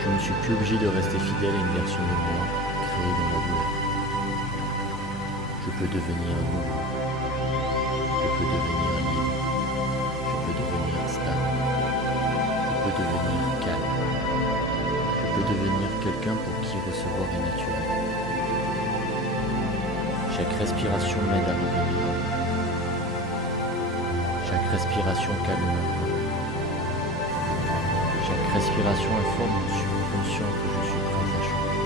Je ne suis plus obligé de rester fidèle à une version de moi créée dans la douleur. Je peux devenir nouveau. Je peux devenir libre. Je peux devenir stable. Je peux devenir calme. Je peux devenir quelqu'un pour qui recevoir est naturel. Chaque respiration m'aide à revenir à moi. Chaque respiration calme mon corps. Chaque respiration informe mon subconscient que je suis prêt à changer.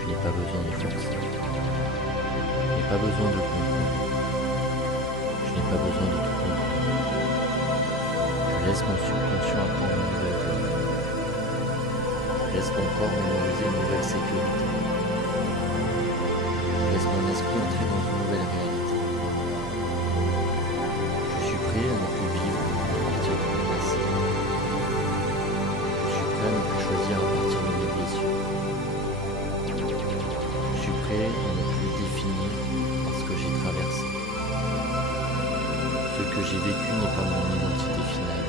Je n'ai pas besoin de forcer. Je n'ai pas besoin de contrôle. Je n'ai pas besoin de tout comprendre. Je laisse mon subconscient apprendre une nouvelle voie. Je laisse mon corps mémoriser une nouvelle sécurité. Je laisse mon esprit entrer dans une nouvelle réalité. Je suis prêt à ne plus vivre à partir de mon passé. Je suis prêt à ne plus choisir à partir de mes blessures. Je suis prêt à ne plus définir par ce que j'ai traversé. Ce que j'ai vécu n'est pas mon identité finale.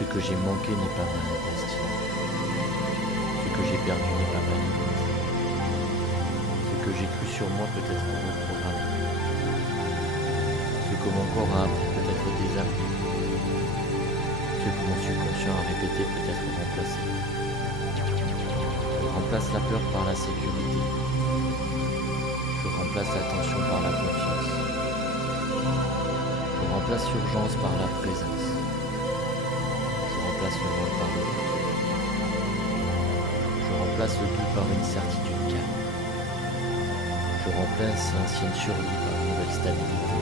Ce que j'ai manqué n'est pas ma destinée. Ce que j'ai perdu n'est pas ma limite. Ce que j'ai cru sur moi peut être reprogrammé. Ce que mon corps a appris peut être désappris. Ce que mon subconscient a répété peut être remplacé. Je remplace la peur par la sécurité. Je remplace la tension par la confiance. Je remplace l'urgence par la présence. Je remplace le mal par le contrôle. Je remplace le doute par une certitude calme. Je remplace l'ancienne survie par une nouvelle stabilité.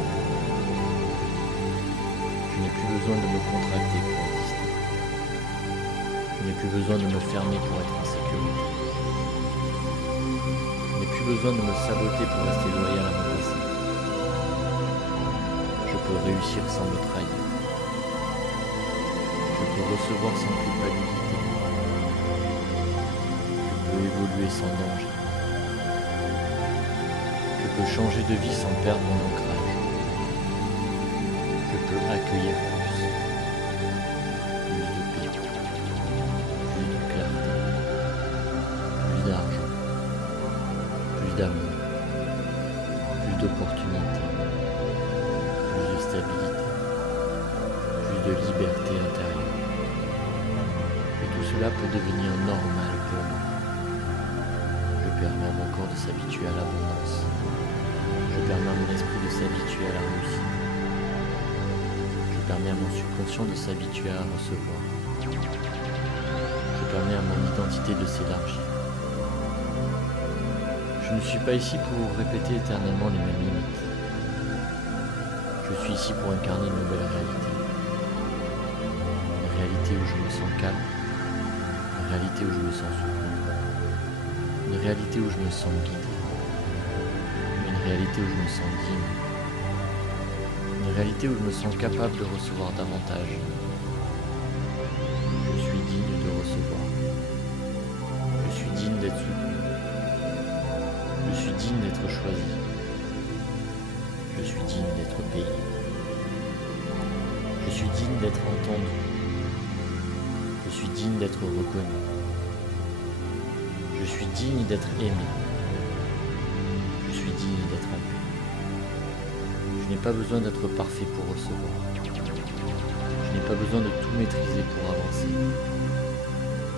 Je n'ai plus besoin de me contracter pour exister. Je n'ai plus besoin de me fermer pour être en sécurité. Je n'ai plus besoin de me saboter pour rester loyal à mon passé. Je peux réussir sans me trahir. Je peux recevoir sans culpabilité. Je peux évoluer sans danger. Je peux changer de vie sans perdre mon ancrage. Je peux accueillir plus. Plus de paix. Plus de clarté. Plus d'argent. Plus d'amour. Plus d'opportunités. Plus de stabilité. Plus de liberté intérieure. Et tout cela peut devenir normal pour moi. Je permets à mon corps de s'habituer à l'abondance. Je permets à mon esprit de s'habituer à la réussite. Je permets à mon subconscient de s'habituer à recevoir. Je permets à mon identité de s'élargir. Je ne suis pas ici pour répéter éternellement les mêmes limites. Je suis ici pour incarner une nouvelle réalité. Une réalité où je me sens calme, une réalité où je me sens soutenu, une réalité où je me sens guidé, une réalité où je me sens digne, une réalité où je me sens capable de recevoir davantage. Je suis digne de recevoir. Je suis digne d'être soutenu. Je suis digne d'être choisi. Je suis digne d'être payé. Je suis digne d'être entendu. Je suis digne d'être reconnu. Je suis digne d'être aimé. Je suis digne d'être en paix. Je n'ai pas besoin d'être parfait pour recevoir. Je n'ai pas besoin de tout maîtriser pour avancer.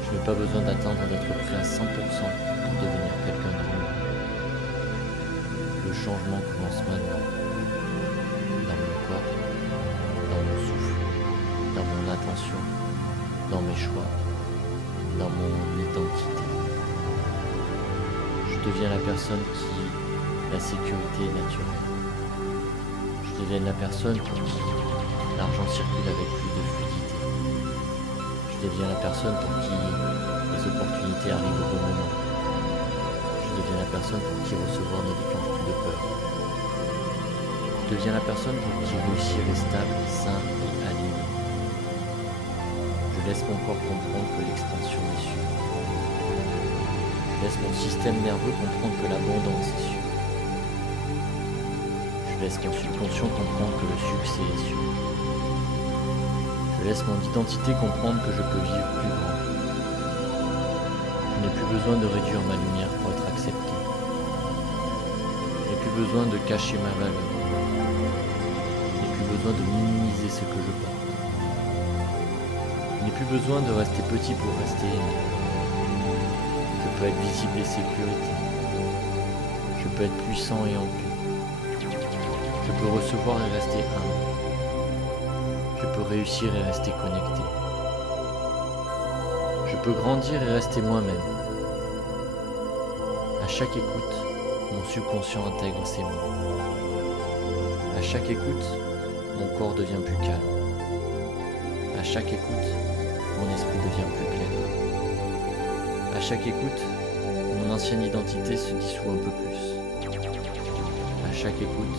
Je n'ai pas besoin d'attendre d'être prêt à 100% pour devenir quelqu'un de nouveau. Le changement commence maintenant. Dans mon corps, dans mon souffle, dans mon attention, dans mes choix, dans mon identité. Je deviens la personne qui la sécurité est naturelle. Je deviens la personne pour qui l'argent circule avec plus de fluidité. Je deviens la personne pour qui les opportunités arrivent au bon moment. Je deviens la personne pour qui recevoir ne déclenche plus de peur. Je deviens la personne pour qui réussir est stable, sain et aligné. Je laisse mon corps comprendre que l'expansion est sûre. Je laisse mon système nerveux comprendre que l'abondance est sûre. Je laisse mon subconscient comprendre que le succès est sûr. Je laisse mon identité comprendre que je peux vivre plus grand. Je n'ai plus besoin de réduire ma lumière pour être accepté. Je n'ai plus besoin de cacher ma valeur. Je n'ai plus besoin de minimiser ce que je porte. Je n'ai plus besoin de rester petit pour rester aimé. Je peux être visible et sécurité. Je peux être puissant et en paix. Je peux recevoir et rester humble. Je peux réussir et rester connecté. Je peux grandir et rester moi-même. À chaque écoute, mon subconscient intègre ces mots. À chaque écoute, mon corps devient plus calme. À chaque écoute, mon esprit devient plus clair. À chaque écoute, mon ancienne identité se dissout un peu plus. À chaque écoute,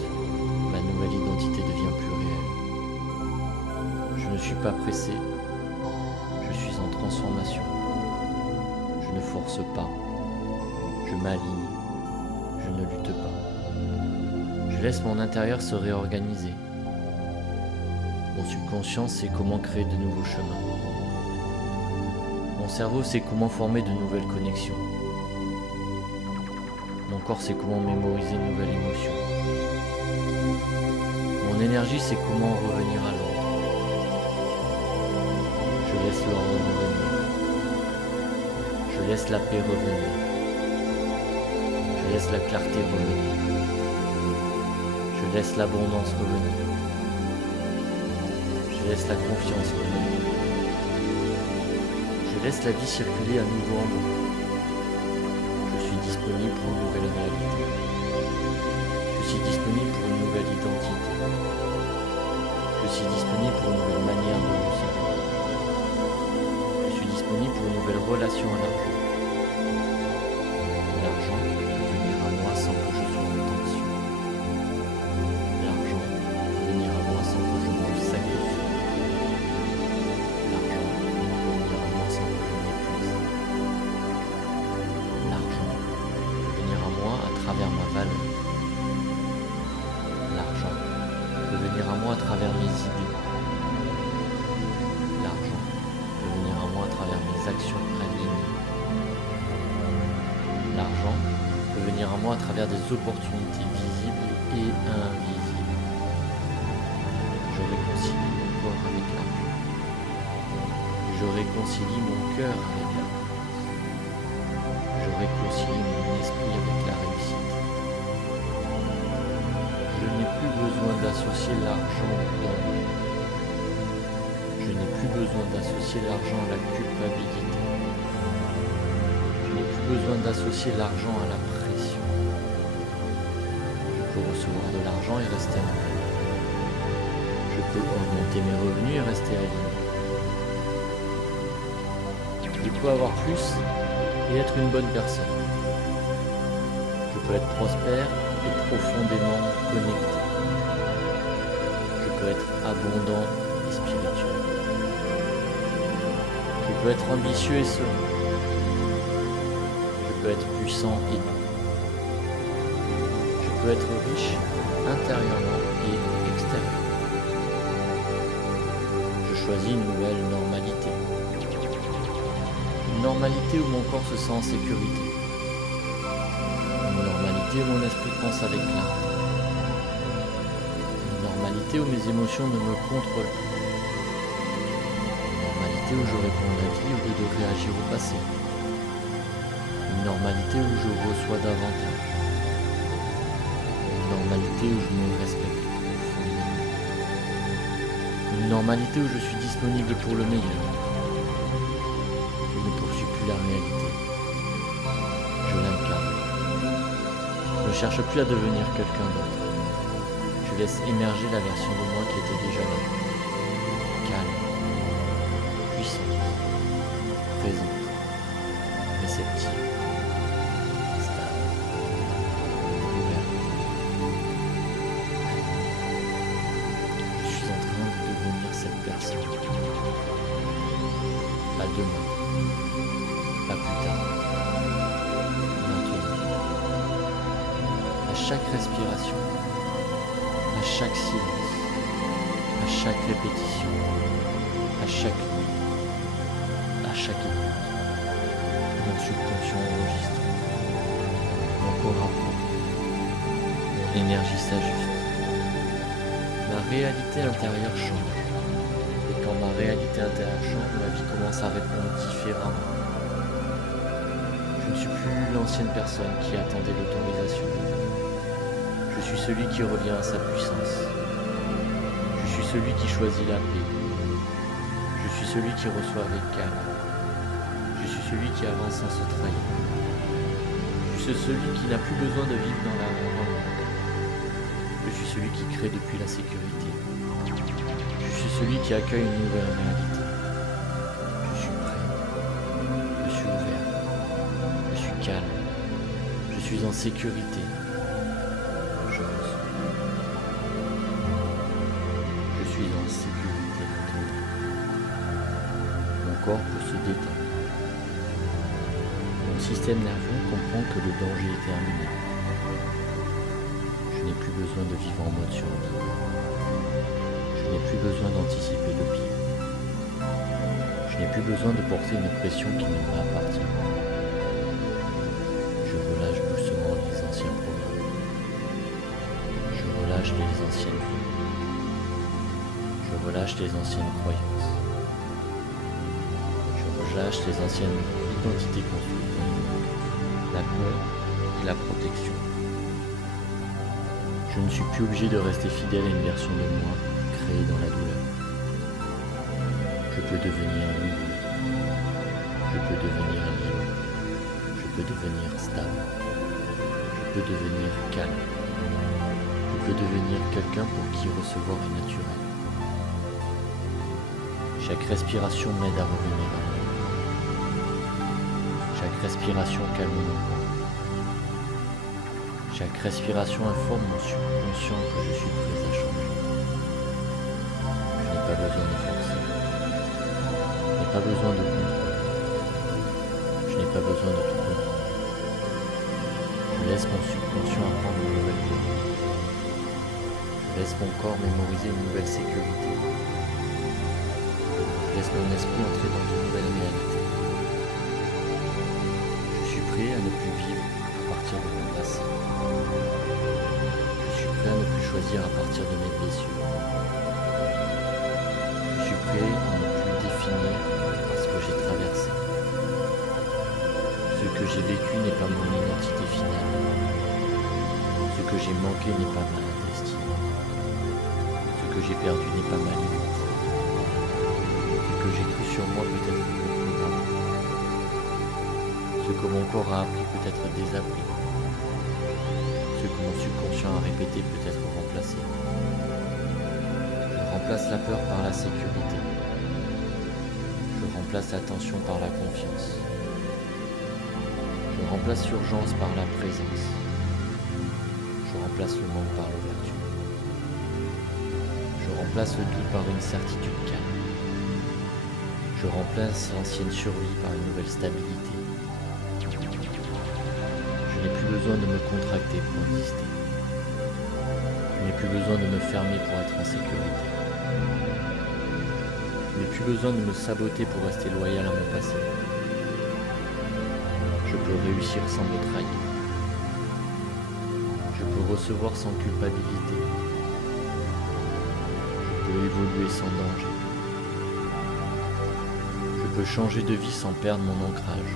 ma nouvelle identité devient plus réelle. Je ne suis pas pressé, je suis en transformation. Je ne force pas, je m'aligne, je ne lutte pas. Je laisse mon intérieur se réorganiser. Mon subconscient sait comment créer de nouveaux chemins. Mon cerveau sait comment former de nouvelles connexions. Mon corps sait comment mémoriser une nouvelle émotion. Mon énergie sait comment revenir à l'ordre. Je laisse l'ordre revenir. Je laisse la paix revenir. Je laisse la clarté revenir. Je laisse l'abondance revenir. Je laisse la confiance revenir. Je laisse la vie circuler à nouveau en moi. Je suis disponible pour une nouvelle réalité. Je suis disponible pour une nouvelle identité. Je suis disponible pour une nouvelle manière de me sentir. Je suis disponible pour une nouvelle relation à l'argent. L'argent peut venir à moi sans que je sois en tension. L'argent peut venir à moi sans que je me sacrifie. L'argent peut venir à moi sans que je m'épuise. L'argent peut venir à moi à travers ma valeur. L'argent peut venir à moi à travers mes idées. L'argent peut venir à moi à travers mes actions alignées. L'argent peut venir à moi à travers des opportunités visibles et invisibles. Je réconcilie mon corps avec l'argent. Je réconcilie mon cœur avec l'abondance. Je réconcilie mon esprit avec la réussite. Je n'ai plus besoin d'associer l'argent au danger. Je n'ai plus besoin d'associer l'argent à la culpabilité. Je n'ai plus besoin d'associer l'argent à la pression. Je peux recevoir de l'argent et rester en paix. peux augmenter mes revenus et rester aligné. Je peux avoir plus et être une bonne personne. Je peux être prospère et profondément connecté. Je peux être abondant et spirituel. Je peux être ambitieux et serein. Je peux être puissant et doux. Je peux être riche intérieurement et extérieurement. Je choisis une nouvelle normalité. Une normalité où mon corps se sent en sécurité. Une normalité où mon esprit pense avec clarté. Une normalité où mes émotions ne me contrôlent plus. Une normalité où je réponds à la vie au lieu de réagir au passé. Une normalité où je reçois davantage. Une normalité où je me respecte profondément. Une normalité où je suis disponible pour le meilleur. Je ne poursuis plus la réalité. Je l'incarne. Je ne cherche plus à devenir quelqu'un d'autre. Je laisse émerger la version de moi qui était déjà là. Calme, puissante, présente, réceptive, stable, ouverte, alignée. Je suis en train de devenir cette personne. Pas demain, pas plus tard, maintenant. À chaque respiration, à chaque silence, à chaque répétition, à chaque nuit, à chaque écoute. Mon subconscient enregistre, mon corps apprend, mon énergie s'ajuste. Ma réalité intérieure change. Et quand ma réalité intérieure change, ma vie commence à répondre différemment. Je ne suis plus l'ancienne personne qui attendait l'autorisation. Je suis celui qui revient à sa puissance. Je suis celui qui choisit la paix. Je suis celui qui reçoit avec calme. Je suis celui qui avance sans se trahir. Je suis celui qui n'a plus besoin de vivre dans la manque. Je suis celui qui crée depuis la sécurité. Je suis celui qui accueille une nouvelle réalité. Je suis prêt. Je suis ouvert. Je suis calme. Je suis en sécurité. Je reçois. Je suis en sécurité maintenant. Mon corps peut se détendre. Mon système nerveux comprend que le danger est terminé. Je n'ai plus besoin de vivre en mode survie. Je n'ai plus besoin d'anticiper le pire. Je n'ai plus besoin de porter une pression qui ne m'appartient pas. Je relâche doucement les anciens programmes. Je relâche les anciennes vies. Je relâche les anciennes croyances. Je relâche les anciennes identités construites dans le monde, la peur et la protection. Je ne suis plus obligé de rester fidèle à une version de moi créée dans la douleur. Je peux devenir nouveau. Je peux devenir libre. Je peux devenir stable. Je peux devenir calme. Je peux devenir quelqu'un pour qui recevoir est naturel. Chaque respiration m'aide à revenir à moi. Chaque respiration calme mon corps. Chaque respiration informe mon subconscient que je suis prêt à changer. Je n'ai pas besoin de forcer. Je n'ai pas besoin de contrôle. Je n'ai pas besoin de tout comprendre. Je laisse mon subconscient apprendre une nouvelle voie. Je laisse mon corps mémoriser une nouvelle sécurité. Je laisse mon esprit entrer dans une nouvelle réalité. Je suis prêt à ne plus vivre à partir de mon passé. Je suis prêt à ne plus choisir à partir de mes blessures. Je suis prêt à ne plus définir parce que j'ai traversé. Ce que j'ai vécu n'est pas mon identité finale. Ce que j'ai manqué n'est pas ma destinée. Ce que j'ai perdu n'est pas ma limite. Ce que j'ai cru sur moi peut être reprogrammé. Ce que mon corps a appris peut être désappris. Ce que mon subconscient a répété peut être remplacé. Je remplace la peur par la sécurité. Je remplace la tension par la confiance. Je remplace l'urgence par la présence. Je remplace le manque par l'ouverture. Je remplace le doute par une certitude calme. Je remplace l'ancienne survie par une nouvelle stabilité. Je n'ai plus besoin de me contracter pour exister. Je n'ai plus besoin de me fermer pour être en sécurité. Je n'ai plus besoin de me saboter pour rester loyal à mon passé. Je peux réussir sans me trahir. Je peux recevoir sans culpabilité. Je peux évoluer sans danger. Je peux changer de vie sans perdre mon ancrage.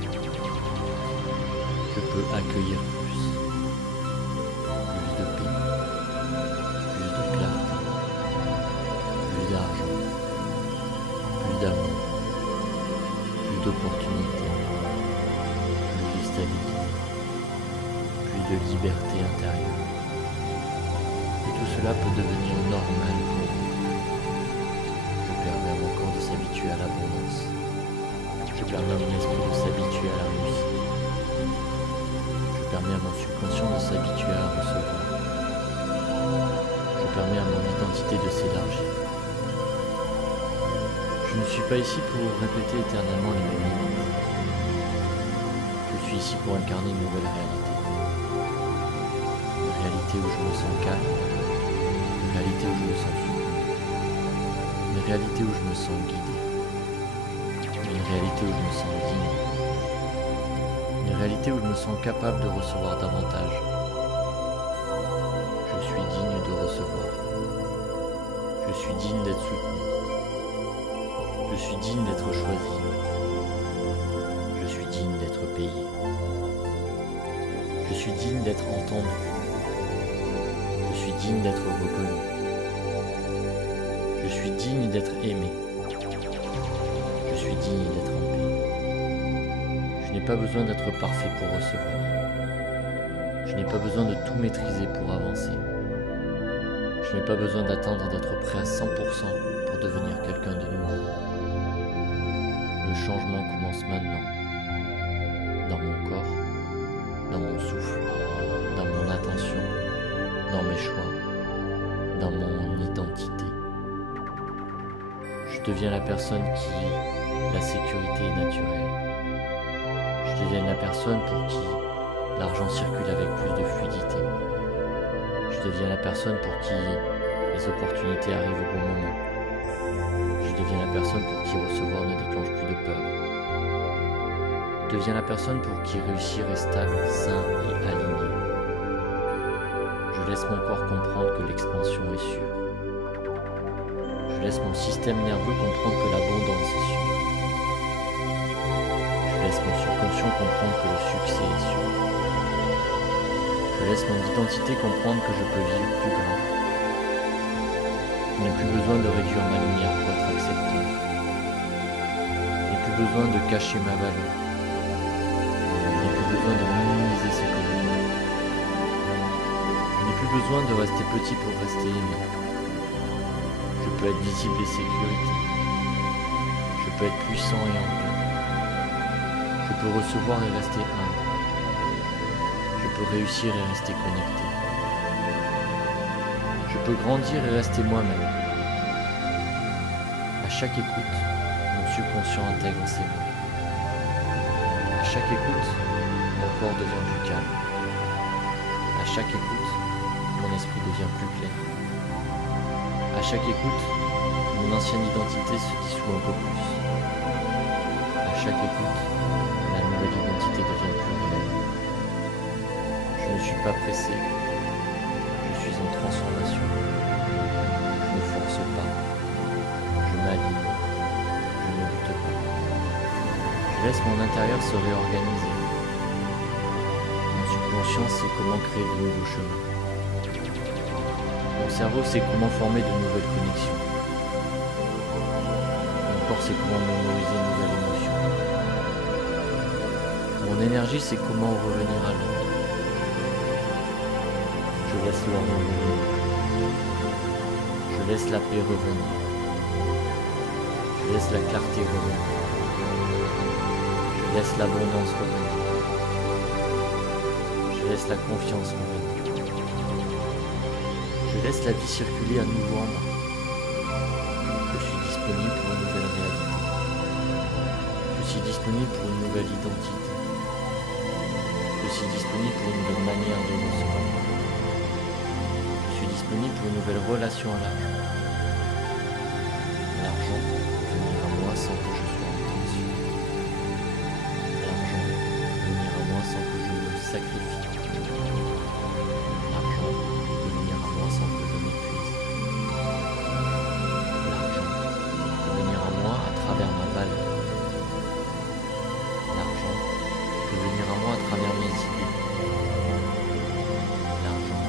Je peux accueillir plus de paix, plus de clarté, plus d'argent, plus d'amour, plus d'opportunités, plus de stabilité, plus de liberté intérieure. Et tout cela peut devenir normal pour vous. Je permets à mon corps de s'habituer à l'abondance. Je permets à mon esprit de s'habituer à la réussite. Je permets à mon subconscient de s'habituer à recevoir. Je permets à mon identité de s'élargir. Je ne suis pas ici pour répéter éternellement les mêmes limites. Je suis ici pour incarner une nouvelle réalité. Une réalité où je me sens calme. Une réalité où je me sens soutenu. Une réalité où je me sens guidé. Une réalité où je me sens digne. Une réalité où je me sens capable de recevoir davantage. Je suis digne de recevoir. Je suis digne d'être soutenu. Je suis digne d'être choisi. Je suis digne d'être payé. Je suis digne d'être entendu. Je suis digne d'être reconnu. Je suis digne d'être aimé. Je suis digne d'être en paix. Je n'ai pas besoin d'être parfait pour recevoir. Je n'ai pas besoin de tout maîtriser pour avancer. Je n'ai pas besoin d'attendre d'être prêt à 100% pour devenir quelqu'un de nouveau. Le changement commence maintenant. Dans mon corps, dans mon souffle, dans mon attention, dans mes choix, dans mon identité. Je deviens la personne qui la sécurité est naturelle. Je deviens la personne pour qui l'argent circule avec plus de fluidité. Je deviens la personne pour qui les opportunités arrivent au bon moment. Je deviens la personne pour qui recevoir ne déclenche plus de peur. Je deviens la personne pour qui réussir est stable, sain et aligné. Je laisse mon corps comprendre que l'expansion est sûre. Je laisse mon système nerveux comprendre que l'abondance est sûre. Je laisse mon subconscient comprendre que le succès est sûr. Je laisse mon identité comprendre que je peux vivre plus grand. Je n'ai plus besoin de réduire ma lumière pour être accepté. Je n'ai plus besoin de cacher ma valeur. Je n'ai plus besoin de minimiser ce que je veux. Je n'ai plus besoin de rester petit pour rester aimé. Je peux être visible et sécurité. Je peux être puissant et en paix. Je peux recevoir et rester humble. Je peux réussir et rester connecté. Je peux grandir et rester moi-même. À chaque écoute, mon subconscient intègre ses mots. À chaque écoute, mon corps devient plus calme. À chaque écoute, mon esprit devient plus clair. À chaque écoute, mon ancienne identité se dissout un peu plus. À chaque écoute, la nouvelle identité devient plus réelle. Je ne suis pas pressé. Je suis en transformation. Je ne force pas. Je m'aligne. Je ne lutte pas. Je laisse mon intérieur se réorganiser. Mon subconscient sait comment créer de nouveaux chemins. Mon cerveau sait comment former de nouvelles connexions. Mon corps sait comment mémoriser une nouvelle émotion. Mon énergie sait comment revenir à l'ordre. Je laisse l'ordre revenir. Je laisse la paix revenir. Je laisse la clarté revenir. Je laisse l'abondance revenir. Je laisse la confiance revenir. Je laisse la vie circuler à nouveau en moi. Je suis disponible pour une nouvelle réalité. Je suis disponible pour une nouvelle identité. Je suis disponible pour une nouvelle manière de recevoir. Je suis disponible pour une nouvelle relation à l'argent. L'argent peut venir à moi sans que je sois en tension. L'argent peut venir à moi sans que je me sacrifie. L'argent peut venir à moi sans que je m'épuise. L'argent peut venir à moi à travers ma valeur. L'argent peut venir à moi à travers mes idées. L'argent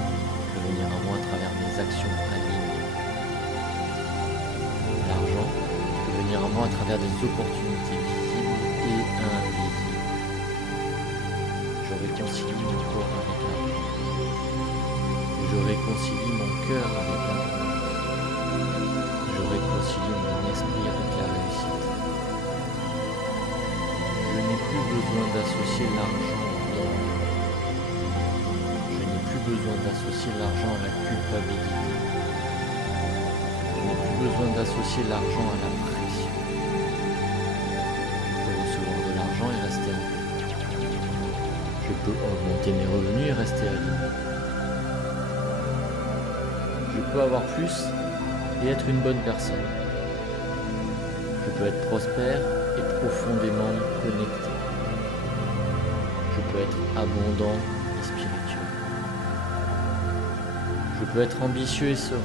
peut venir à moi à travers mes actions alignées. L'argent peut venir à moi à travers des opportunités visibles et invisibles. Je réconcilie mon corps avec l'argent. Je réconcilie mon cœur avec l'argent. Je réconcilie mon esprit avec la réussite. Je n'ai plus besoin d'associer l'argent au danger. Je n'ai plus besoin d'associer l'argent à la culpabilité. Je n'ai plus besoin d'associer l'argent à la pression. Je peux recevoir de l'argent et rester en paix. Je peux augmenter mes revenus et rester aligné. Je peux avoir plus et être une bonne personne. Je peux être prospère et profondément connecté. Je peux être abondant et spirituel. Je peux être ambitieux et serein.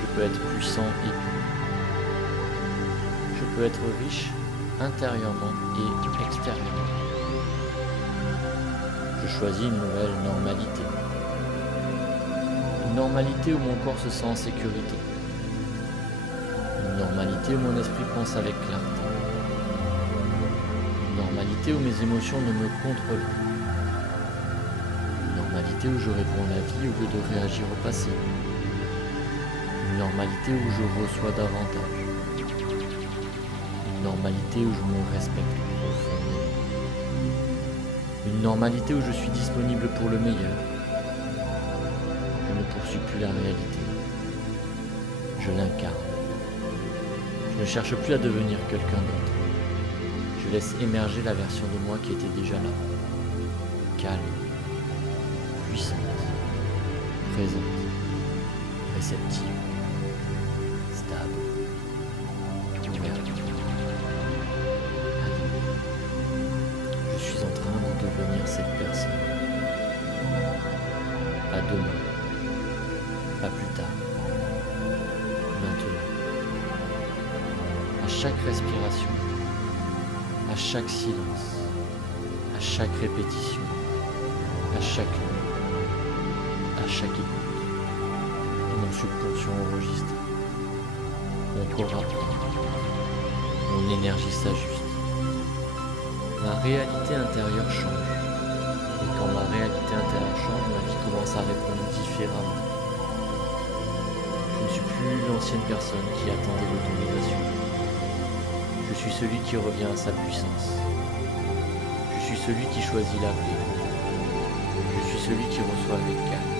Je peux être puissant et pur. Je peux être riche intérieurement et extérieurement. Je choisis une nouvelle normalité. Une normalité où mon corps se sent en sécurité. Une normalité où mon esprit pense avec clarté. Une normalité où mes émotions ne me contrôlent plus. Une normalité où je réponds à la vie au lieu de réagir au passé. Une normalité où je reçois davantage. Une normalité où je me respecte profondément. Une normalité où je suis disponible pour le meilleur. Je ne poursuis plus la réalité. Je l'incarne. Je ne cherche plus à devenir quelqu'un d'autre. Je laisse émerger la version de moi qui était déjà là. Calme, puissante, présente, réceptive, stable, ouverte, alignée. Je suis en train de devenir cette personne. Pas demain, pas plus tard, maintenant. À chaque respiration, à chaque silence, à chaque répétition, à chaque nuit, à chaque écoute. Mon subconscient enregistre, mon corps apprend, mon énergie s'ajuste. Ma réalité intérieure change. Et quand ma réalité intérieure change, ma vie commence à répondre différemment. Je ne suis plus l'ancienne personne qui attendait l'autorisation. Je suis celui qui revient à sa puissance. Je suis celui qui choisit la paix. Je suis celui qui reçoit avec calme.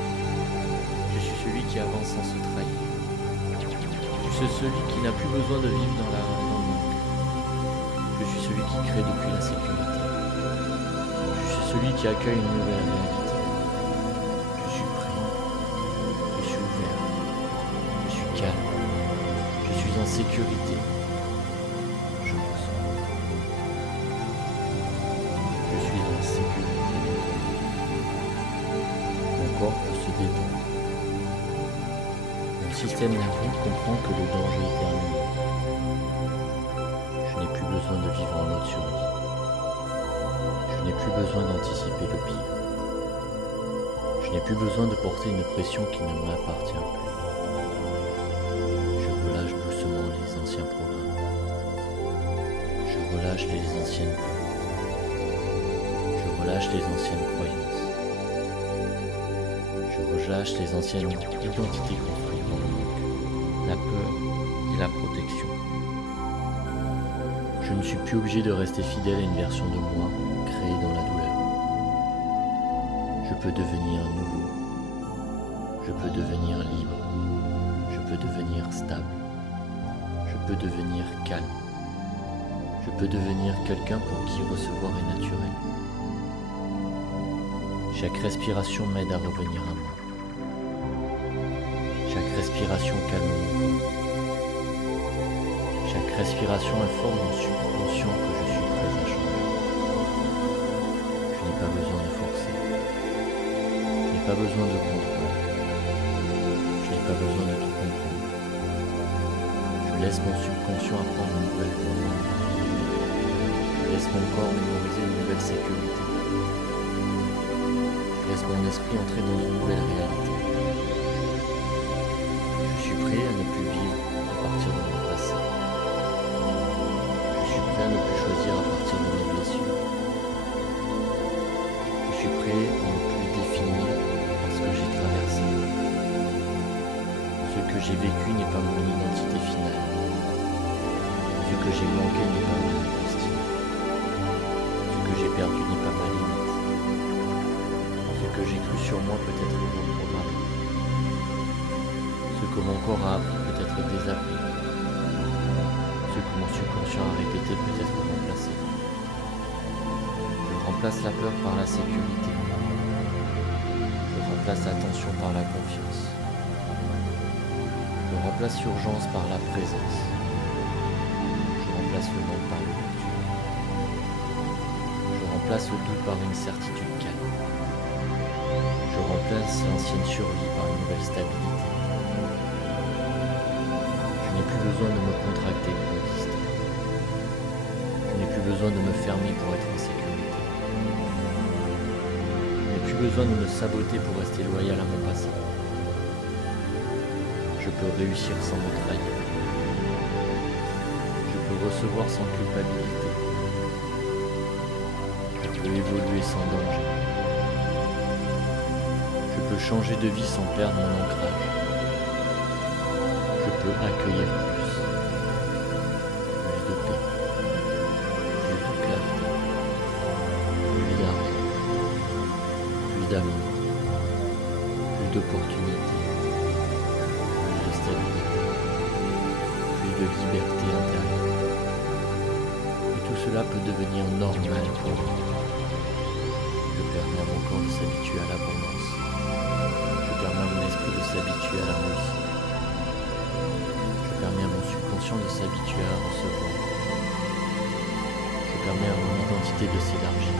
Je suis celui qui avance sans se trahir. Je suis celui qui n'a plus besoin de vivre dans le manque. Je suis celui qui crée depuis la sécurité. Je suis celui qui accueille une nouvelle réalité. Je suis prêt. Je suis ouvert. Je suis calme. Je suis en sécurité. Je reçois. Je suis en sécurité. Mon corps peut se détendre. Mon système nerveux comprend que le danger est terminé. Je n'ai plus besoin de vivre en mode survie. Je n'ai plus besoin d'anticiper le pire. Je n'ai plus besoin de porter une pression qui ne m'appartient plus. Je relâche doucement les anciens programmes. Je relâche les anciennes peurs. Je relâche les anciennes croyances. Je relâche les anciennes identités construites dans le manque, la peur et la protection. protection. Je ne suis plus obligé de rester fidèle à une version de moi créée dans la douleur. Je peux devenir nouveau. Je peux devenir libre. Je peux devenir stable. Je peux devenir calme. Je peux devenir quelqu'un pour qui recevoir est naturel. Chaque respiration m'aide à revenir à moi. Chaque respiration calme mon corps. Chaque respiration informe mon subconscient que je suis prêt à changer. Je n'ai pas besoin de forcer. Je n'ai pas besoin de contrôle. Je n'ai pas besoin de tout comprendre. Je laisse mon subconscient apprendre une nouvelle voie. Je laisse mon corps mémoriser une nouvelle sécurité. Je laisse mon esprit entrer dans une nouvelle réalité. Je suis prêt à ne plus vivre à partir de mon passé. Je suis prêt à ne plus choisir à partir de mes blessures. Je suis prêt à ne plus définir par ce que j'ai traversé. Ce que j'ai vécu n'est pas mon identité finale. Ce que j'ai manqué n'est pas mon destin. Ce que j'ai perdu n'est pas ma limite. Ce que j'ai cru sur moi peut être reprogrammé. Ce que mon corps a appris peut être désappris. Ce que mon subconscient a répété peut être remplacé. Je remplace la peur par la sécurité. Je remplace l'attention par la confiance. Je remplace l'urgence par la présence. Je remplace le manque par l'ouverture. Je remplace le doute par une certitude calme. Je remplace l'ancienne survie par une nouvelle stabilité. Je n'ai plus besoin de me contracter pour exister. Je n'ai plus besoin de me fermer pour être en sécurité. Je n'ai plus besoin de me saboter pour rester loyal à mon passé. Je peux réussir sans me trahir. Je peux recevoir sans culpabilité. Je peux évoluer sans danger. Je peux changer de vie sans perdre mon ancrage. Je peux accueillir plus de paix, plus de clarté, plus d'argent, plus d'amour, plus d'opportunités, plus de stabilité, plus de liberté intérieure. Et tout cela peut devenir normal pour moi. Je permets à mon corps de s'habituer à l'abondance. Je permets à mon esprit de s'habituer à la réussite. Je permets à mon subconscient de s'habituer à recevoir. Je permets à mon identité de s'élargir.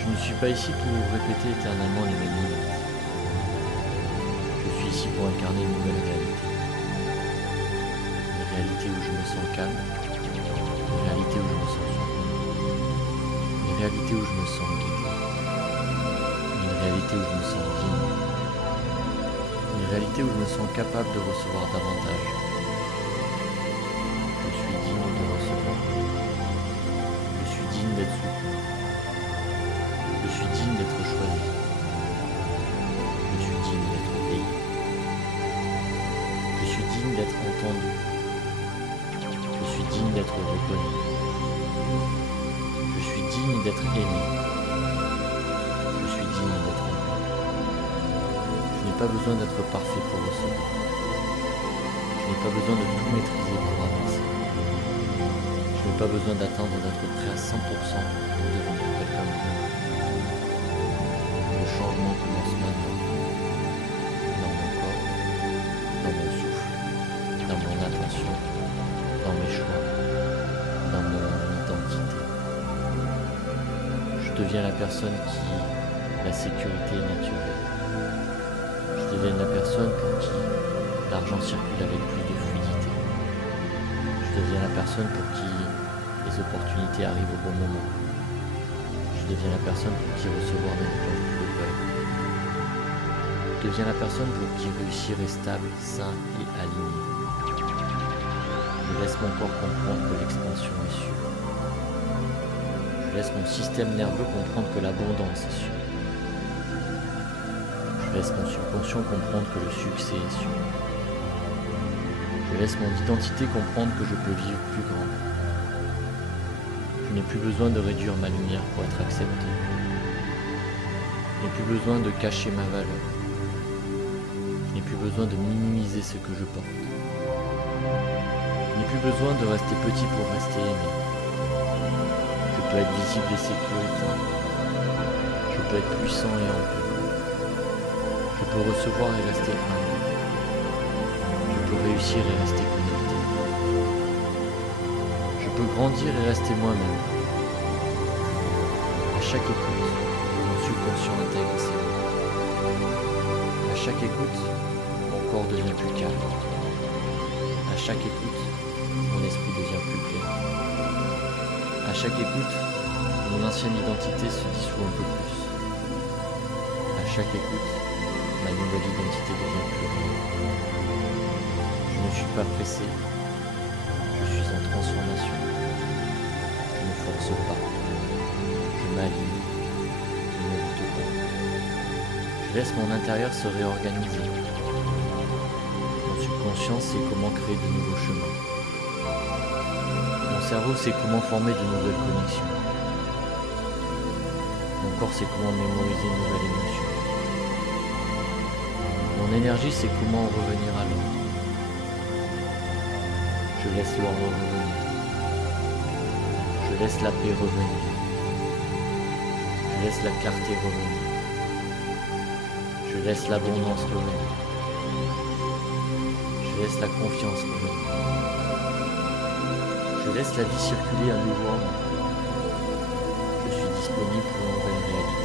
Je ne suis pas ici pour répéter éternellement les mêmes limites. Je suis ici pour incarner une nouvelle réalité. Une réalité où je me sens calme. Une réalité où je me sens soutenu. Une réalité où je me sens guidé. Une réalité où je me sens digne. Une réalité où je me sens capable de recevoir davantage. Je suis digne de recevoir. Je suis digne d'être soutenu. Je suis digne d'être choisi. Je suis digne d'être payé. Je suis digne d'être entendu. Je suis digne d'être reconnu. Je suis digne d'être aimé. Je suis digne d'être aimé. Je n'ai pas besoin d'être parfait pour recevoir. Je n'ai pas besoin de tout maîtriser pour avancer. Je n'ai pas besoin d'attendre d'être prêt à 100% pour devenir quelqu'un de nouveau. Le changement commence maintenant. Dans mon corps, dans mon souffle, dans mon attention, dans mes choix, dans mon identité. Je deviens la personne qui la sécurité est naturelle. Je deviens la personne pour qui l'argent circule avec plus de fluidité. Je deviens la personne pour qui les opportunités arrivent au bon moment. Je deviens la personne pour qui recevoir ne déclenche plus de peur. Je deviens la personne pour qui réussir est stable, sain et aligné. Je laisse mon corps comprendre que l'expansion est sûre. Je laisse mon système nerveux comprendre que l'abondance est sûre. Je laisse mon subconscient comprendre que le succès est sûr. Je laisse mon identité comprendre que je peux vivre plus grand. Je n'ai plus besoin de réduire ma lumière pour être accepté. Je n'ai plus besoin de cacher ma valeur. Je n'ai plus besoin de minimiser ce que je porte. Je n'ai plus besoin de rester petit pour rester aimé. Je peux être visible et sécuritaire. Je peux être puissant et en paix. Je peux recevoir et rester humble. Je peux réussir et rester connecté. Je peux grandir et rester moi-même. À chaque écoute, mon subconscient intègre ses mots. À chaque écoute, mon corps devient plus calme. À chaque écoute, mon esprit devient plus clair. À chaque écoute, mon ancienne identité se dissout un peu plus. À chaque écoute, ma nouvelle identité devient plus réelle. Je ne suis pas pressé, je suis en transformation. Je ne force pas, je m'aligne, je ne lutte pas. Je laisse mon intérieur se réorganiser. Mon subconscient sait comment créer de nouveaux chemins. Mon cerveau sait comment former de nouvelles connexions. Mon corps sait comment mémoriser une nouvelle émotion. Mon énergie sait comment revenir à l'ordre. Je laisse l'ordre revenir. Je laisse la paix revenir. Je laisse la clarté revenir. Je laisse l'abondance revenir. Je laisse la confiance revenir. Je laisse la vie circuler à nouveau en moi. Je suis disponible pour une nouvelle réalité.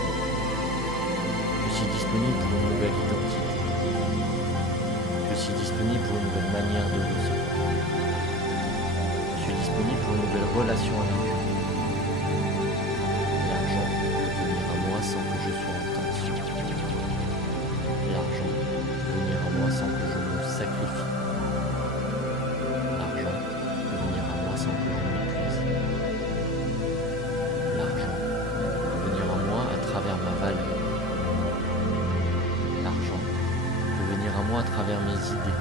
Je suis disponible pour une nouvelle identité. Je suis disponible pour une nouvelle manière de recevoir. Je suis disponible pour une nouvelle relation à l'argent. L'argent peut venir à moi sans que je sois en tension. L'argent peut venir à moi sans que je me sacrifie. L'argent peut venir à moi sans que je m'épuise. L'argent peut venir à moi à travers ma valeur. L'argent peut venir à moi à travers mes idées.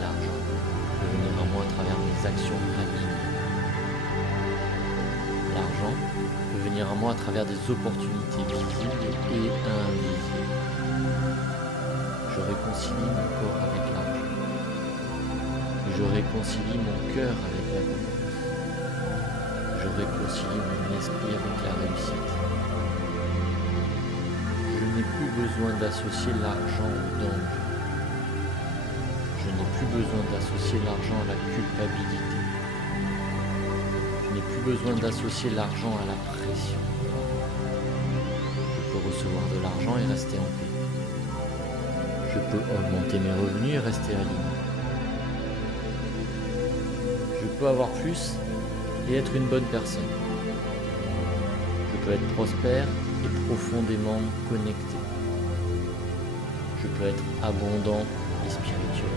L'argent peut venir à moi à travers mes actions alignées. L'argent peut venir à moi à travers des opportunités visibles et invisibles. Je réconcilie mon corps avec l'argent. Je réconcilie mon cœur avec l'abondance. Je réconcilie mon esprit avec la réussite. Je n'ai plus besoin d'associer l'argent au danger. Je n'ai plus besoin d'associer l'argent à la culpabilité. Je n'ai plus besoin d'associer l'argent à la pression. Je peux recevoir de l'argent et rester en paix. Je peux augmenter mes revenus et rester aligné. Je peux avoir plus et être une bonne personne. Je peux être prospère et profondément connecté. Je peux être abondant et spirituel.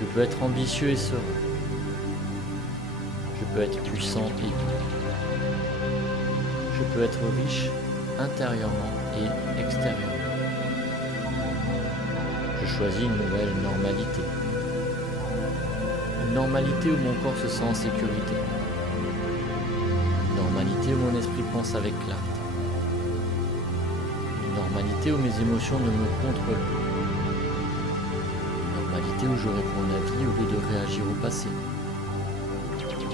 Je peux être ambitieux et serein. Je peux être puissant et doux. Je peux être riche intérieurement et extérieurement. Je choisis une nouvelle normalité. Une normalité où mon corps se sent en sécurité. Une normalité où mon esprit pense avec clarté. Une normalité où mes émotions ne me contrôlent plus. Une normalité où je réponds à la vie au lieu de réagir au passé.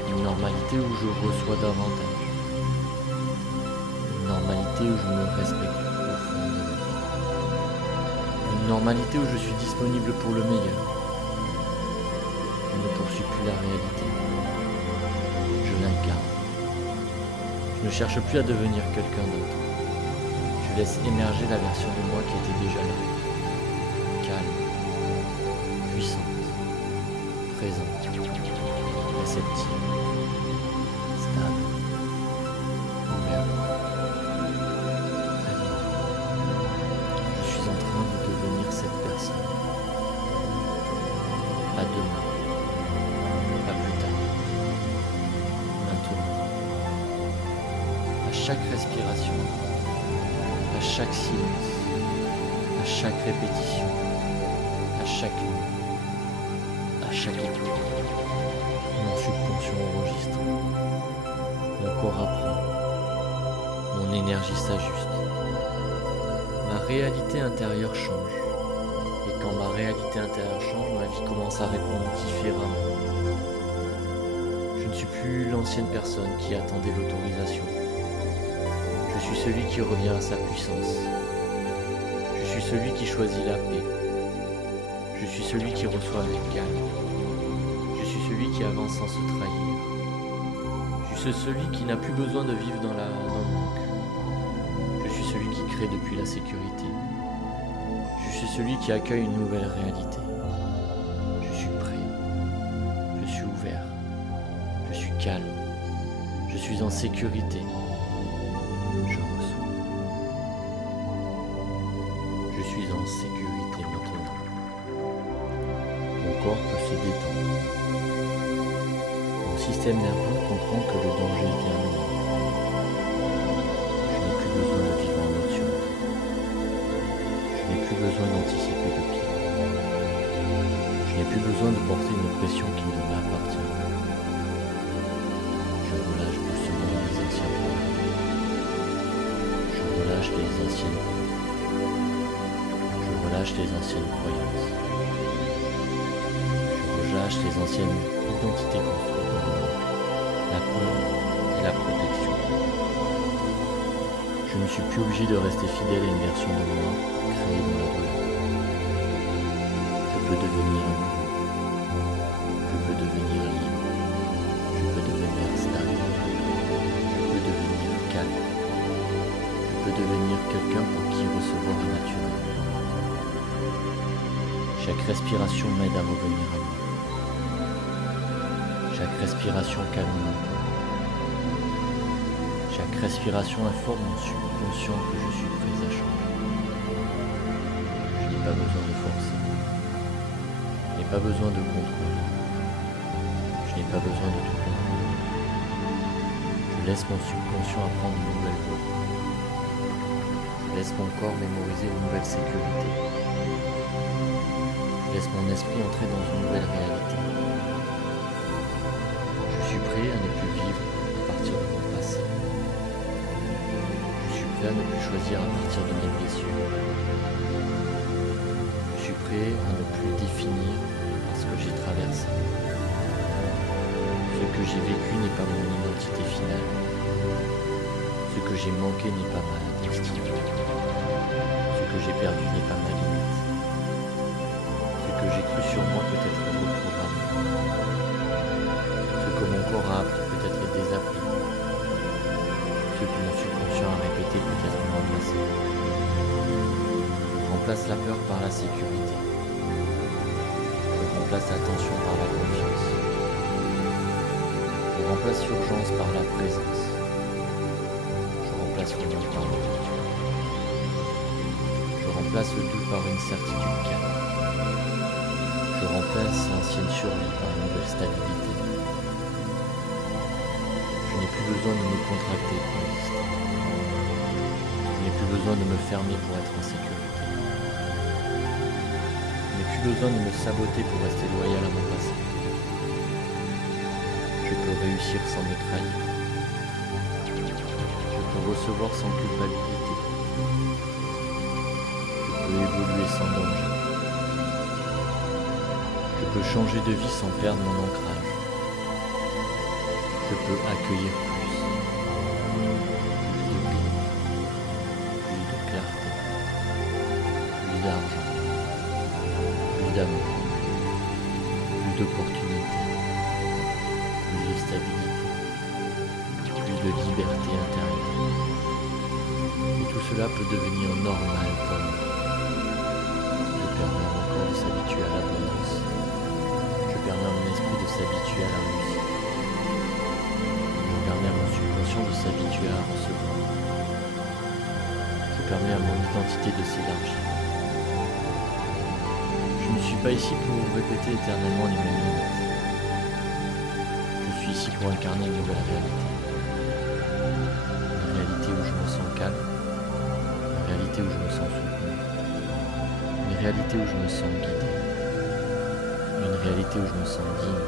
Une normalité où je reçois davantage. Une normalité où je me respecte profondément. Une normalité où je suis disponible pour le meilleur. Je ne poursuis plus la réalité. Je l'incarne. Je ne cherche plus à devenir quelqu'un d'autre. Je laisse émerger la version de moi qui était déjà là. Calme, puissante, présente, réceptive, stable, ouverte, alignée. Je suis en train de devenir cette personne. Pas demain, pas plus tard, maintenant. À chaque respiration, à chaque silence, à chaque répétition, chaque nuit, à chaque écoute, mon subconscient enregistre, mon corps apprend, mon énergie s'ajuste, ma réalité intérieure change. Et quand ma réalité intérieure change, ma vie commence à répondre différemment. Je ne suis plus l'ancienne personne qui attendait l'autorisation. Je suis celui qui revient à sa puissance. Je suis celui qui choisit la paix. Je suis celui qui reçoit avec calme. Je suis celui qui avance sans se trahir. Je suis celui qui n'a plus besoin de vivre dans le manque. Je suis celui qui crée depuis la sécurité. Je suis celui qui accueille une nouvelle réalité. Je suis prêt. Je suis ouvert. Je suis calme. Je suis en sécurité. Je reçois. Je suis en sécurité maintenant. Mon corps peut se détendre. Mon système nerveux comprend que le danger est terminé. Je n'ai plus besoin de vivre en mode survie. Je n'ai plus besoin d'anticiper le pire. Je n'ai plus besoin de porter une pression qui ne m'appartient pas. Je relâche doucement les anciens problèmes. Je relâche les anciennes peurs. Je relâche les anciennes croyances. Je relâche les anciennes identités construites dans le manque, la peur et la protection. Je ne suis plus obligé de rester fidèle à une version de moi créée dans la douleur. Je peux devenir nouveau. Je peux devenir libre. Je peux devenir stable. Je peux devenir calme. Je peux devenir quelqu'un pour qui recevoir est naturel. Chaque respiration m'aide à revenir à moi. Chaque respiration calme mon corps. Chaque respiration informe mon subconscient que je suis prêt à changer. Je n'ai pas besoin de forcer. Je n'ai pas besoin de contrôler. Je n'ai pas besoin de tout contrôler. Je laisse mon subconscient apprendre une nouvelle voie. Je laisse mon corps mémoriser une nouvelle sécurité. Je laisse mon esprit entrer dans une nouvelle réalité. Je suis prêt à ne plus vivre à partir de mon passé. Je suis prêt à ne plus choisir à partir de mes blessures. Je suis prêt à ne plus définir parce que j'ai traversé. Ce que j'ai vécu n'est pas mon identité finale. Ce que j'ai manqué n'est pas ma destinée. Ce que j'ai perdu n'est pas ma limite. Ce que j'ai cru sur moi peut être reprogrammé. Ce que mon corps a appris peut être désappris. Ce que mon subconscient a répété peut être remplacé. Je remplace la peur par la sécurité. Je remplace la tension par la confiance. Je remplace l'urgence par la présence. Je remplace le manque par l'ouverture. Je remplace le doute par une certitude calme. Je remplace l'ancienne survie par une nouvelle stabilité. Je n'ai plus besoin de me contracter pour exister. Je n'ai plus besoin de me fermer pour être en sécurité. Je n'ai plus besoin de me saboter pour rester loyal à mon passé. Je peux réussir sans me trahir. Je peux recevoir sans culpabilité. Je peux évoluer sans danger. Je peux changer de vie sans perdre mon ancrage. Je peux accueillir plus. Plus de paix. Plus de clarté. Plus d'argent. Plus d'amour. Plus d'opportunités. Plus de stabilité. Plus de liberté intérieure. Et tout cela peut devenir normal pour moi. Je permets à mon corps de s'habituer à l'abondance. Je permets à mon esprit de s'habituer à la réussite. Je permets à mon subconscient de s'habituer à recevoir. Je permets à mon identité de s'élargir. Je ne suis pas ici pour répéter éternellement les mêmes limites. Je suis ici pour incarner une nouvelle réalité. Une réalité où je me sens calme. Une réalité où je me sens soutenu. Une réalité où je me sens guidé. réalité où je me sens digne,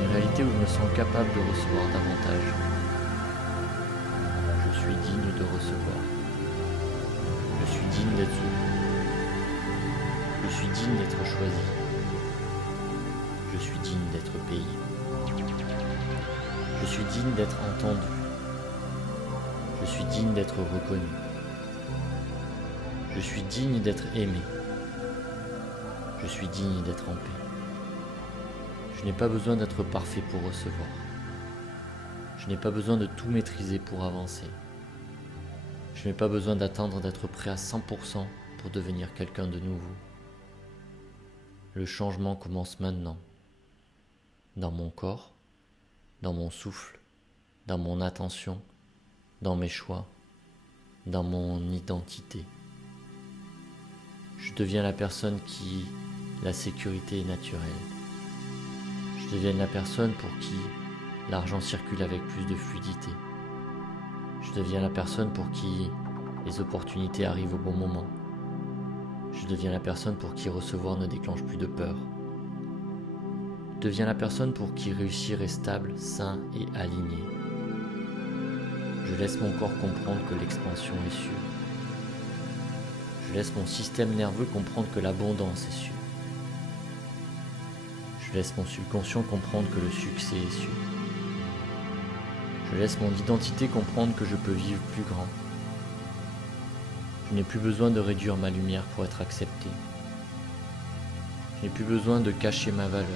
une réalité où je me sens capable de recevoir davantage. Je suis digne de recevoir. Je suis digne d'être soutenu. Je suis digne d'être choisi. Je suis digne d'être payé. Je suis digne d'être entendu. Je suis digne d'être reconnu. Je suis digne d'être aimé. Je suis digne d'être en paix. Je n'ai pas besoin d'être parfait pour recevoir. Je n'ai pas besoin de tout maîtriser pour avancer. Je n'ai pas besoin d'attendre d'être prêt à 100% pour devenir quelqu'un de nouveau. Le changement commence maintenant, dans mon corps, dans mon souffle, dans mon attention, dans mes choix, dans mon identité. Je deviens la personne qui la sécurité est naturelle. Je deviens la personne pour qui l'argent circule avec plus de fluidité. Je deviens la personne pour qui les opportunités arrivent au bon moment. Je deviens la personne pour qui recevoir ne déclenche plus de peur. Je deviens la personne pour qui réussir est stable, sain et aligné. Je laisse mon corps comprendre que l'expansion est sûre. Je laisse mon système nerveux comprendre que l'abondance est sûre. Je laisse mon subconscient comprendre que le succès est sûr. Je laisse mon identité comprendre que je peux vivre plus grand. Je n'ai plus besoin de réduire ma lumière pour être accepté. Je n'ai plus besoin de cacher ma valeur.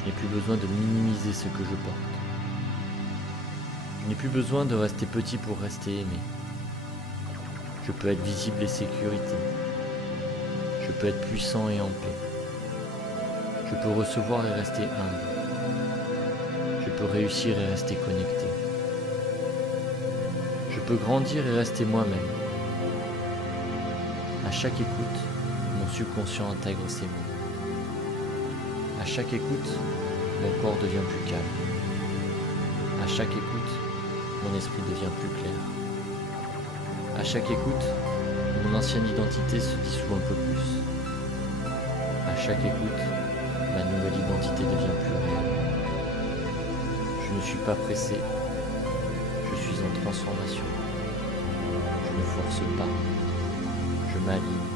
Je n'ai plus besoin de minimiser ce que je porte. Je n'ai plus besoin de rester petit pour rester aimé. Je peux être visible et sécurité. Je peux être puissant et en paix. Je peux recevoir et rester humble. Je peux réussir et rester connecté. Je peux grandir et rester moi-même. À chaque écoute, mon subconscient intègre ces mots. À chaque écoute, mon corps devient plus calme. À chaque écoute, mon esprit devient plus clair. À chaque écoute, mon ancienne identité se dissout un peu plus. À chaque écoute, ma nouvelle identité devient plus réelle. Je ne suis pas pressé. Je suis en transformation. Je ne force pas. Je m'aligne.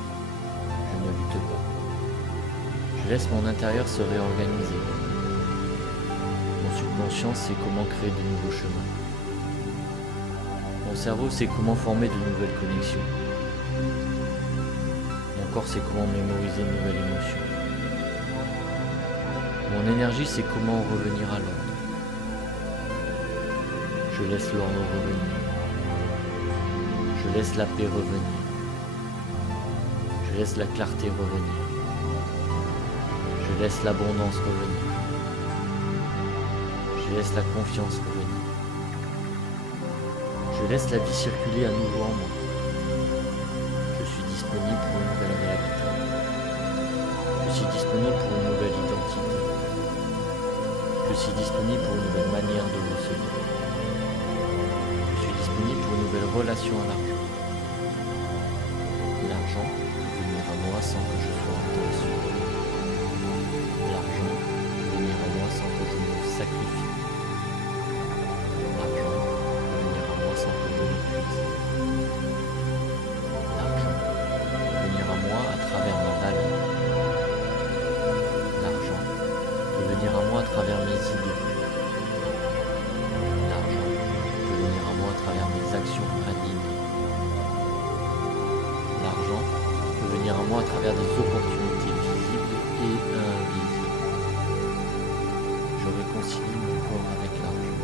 Je ne lutte pas. Je laisse mon intérieur se réorganiser. Mon subconscient sait comment créer de nouveaux chemins. Mon cerveau sait comment former de nouvelles connexions. Mon corps sait comment mémoriser une nouvelle émotion. Mon énergie sait comment revenir à l'ordre. Je laisse l'ordre revenir. Je laisse la paix revenir. Je laisse la clarté revenir. Je laisse l'abondance revenir. Je laisse la confiance revenir. Je laisse la vie circuler à nouveau en moi. Je suis disponible pour une nouvelle réalité. Je suis disponible pour une nouvelle identité. Je suis disponible pour une nouvelle manière de recevoir. Je suis disponible pour une nouvelle relation à l'argent. L'argent peut venir à moi sans que je sois en tension. L'argent peut venir à moi sans que je me sacrifie. L'argent peut venir à moi sans que je m'épuise. L'argent peut venir à moi à travers ma valeur. L'argent peut venir à moi à travers mes idées. L'argent peut venir à moi à travers mes actions alignées. L'argent peut venir à moi à travers des opportunités visibles et invisibles. Je réconcilie mon corps avec l'argent.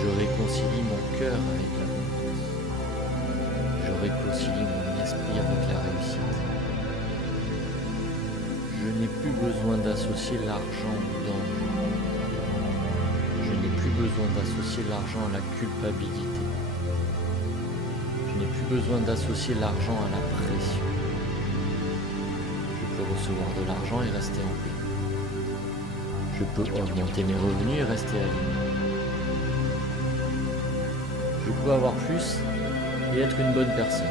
Je réconcilie mon cœur avec l'abondance. Je réconcilie mon esprit avec la réussite. Je n'ai plus besoin d'associer l'argent au danger. Je n'ai plus besoin d'associer l'argent à la culpabilité. Je n'ai plus besoin d'associer l'argent à la pression. Je peux recevoir de l'argent et rester en paix. Je peux augmenter mes revenus et rester aligné. Je peux avoir plus et être une bonne personne.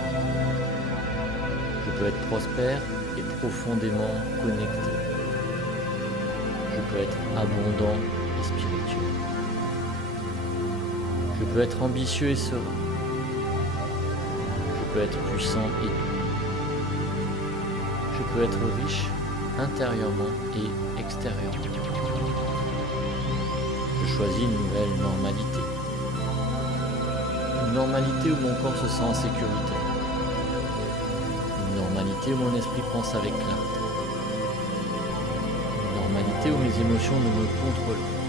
Je Je peux être prospère et profondément connecté. Je peux être abondant et spirituel. Je peux être ambitieux et serein. Je peux être puissant et doux. Je peux être riche intérieurement et extérieurement. Je choisis une nouvelle normalité. Une normalité où mon corps se sent en sécurité. Une normalité où mon esprit pense avec clarté. Une normalité où mes émotions ne me contrôlent pas.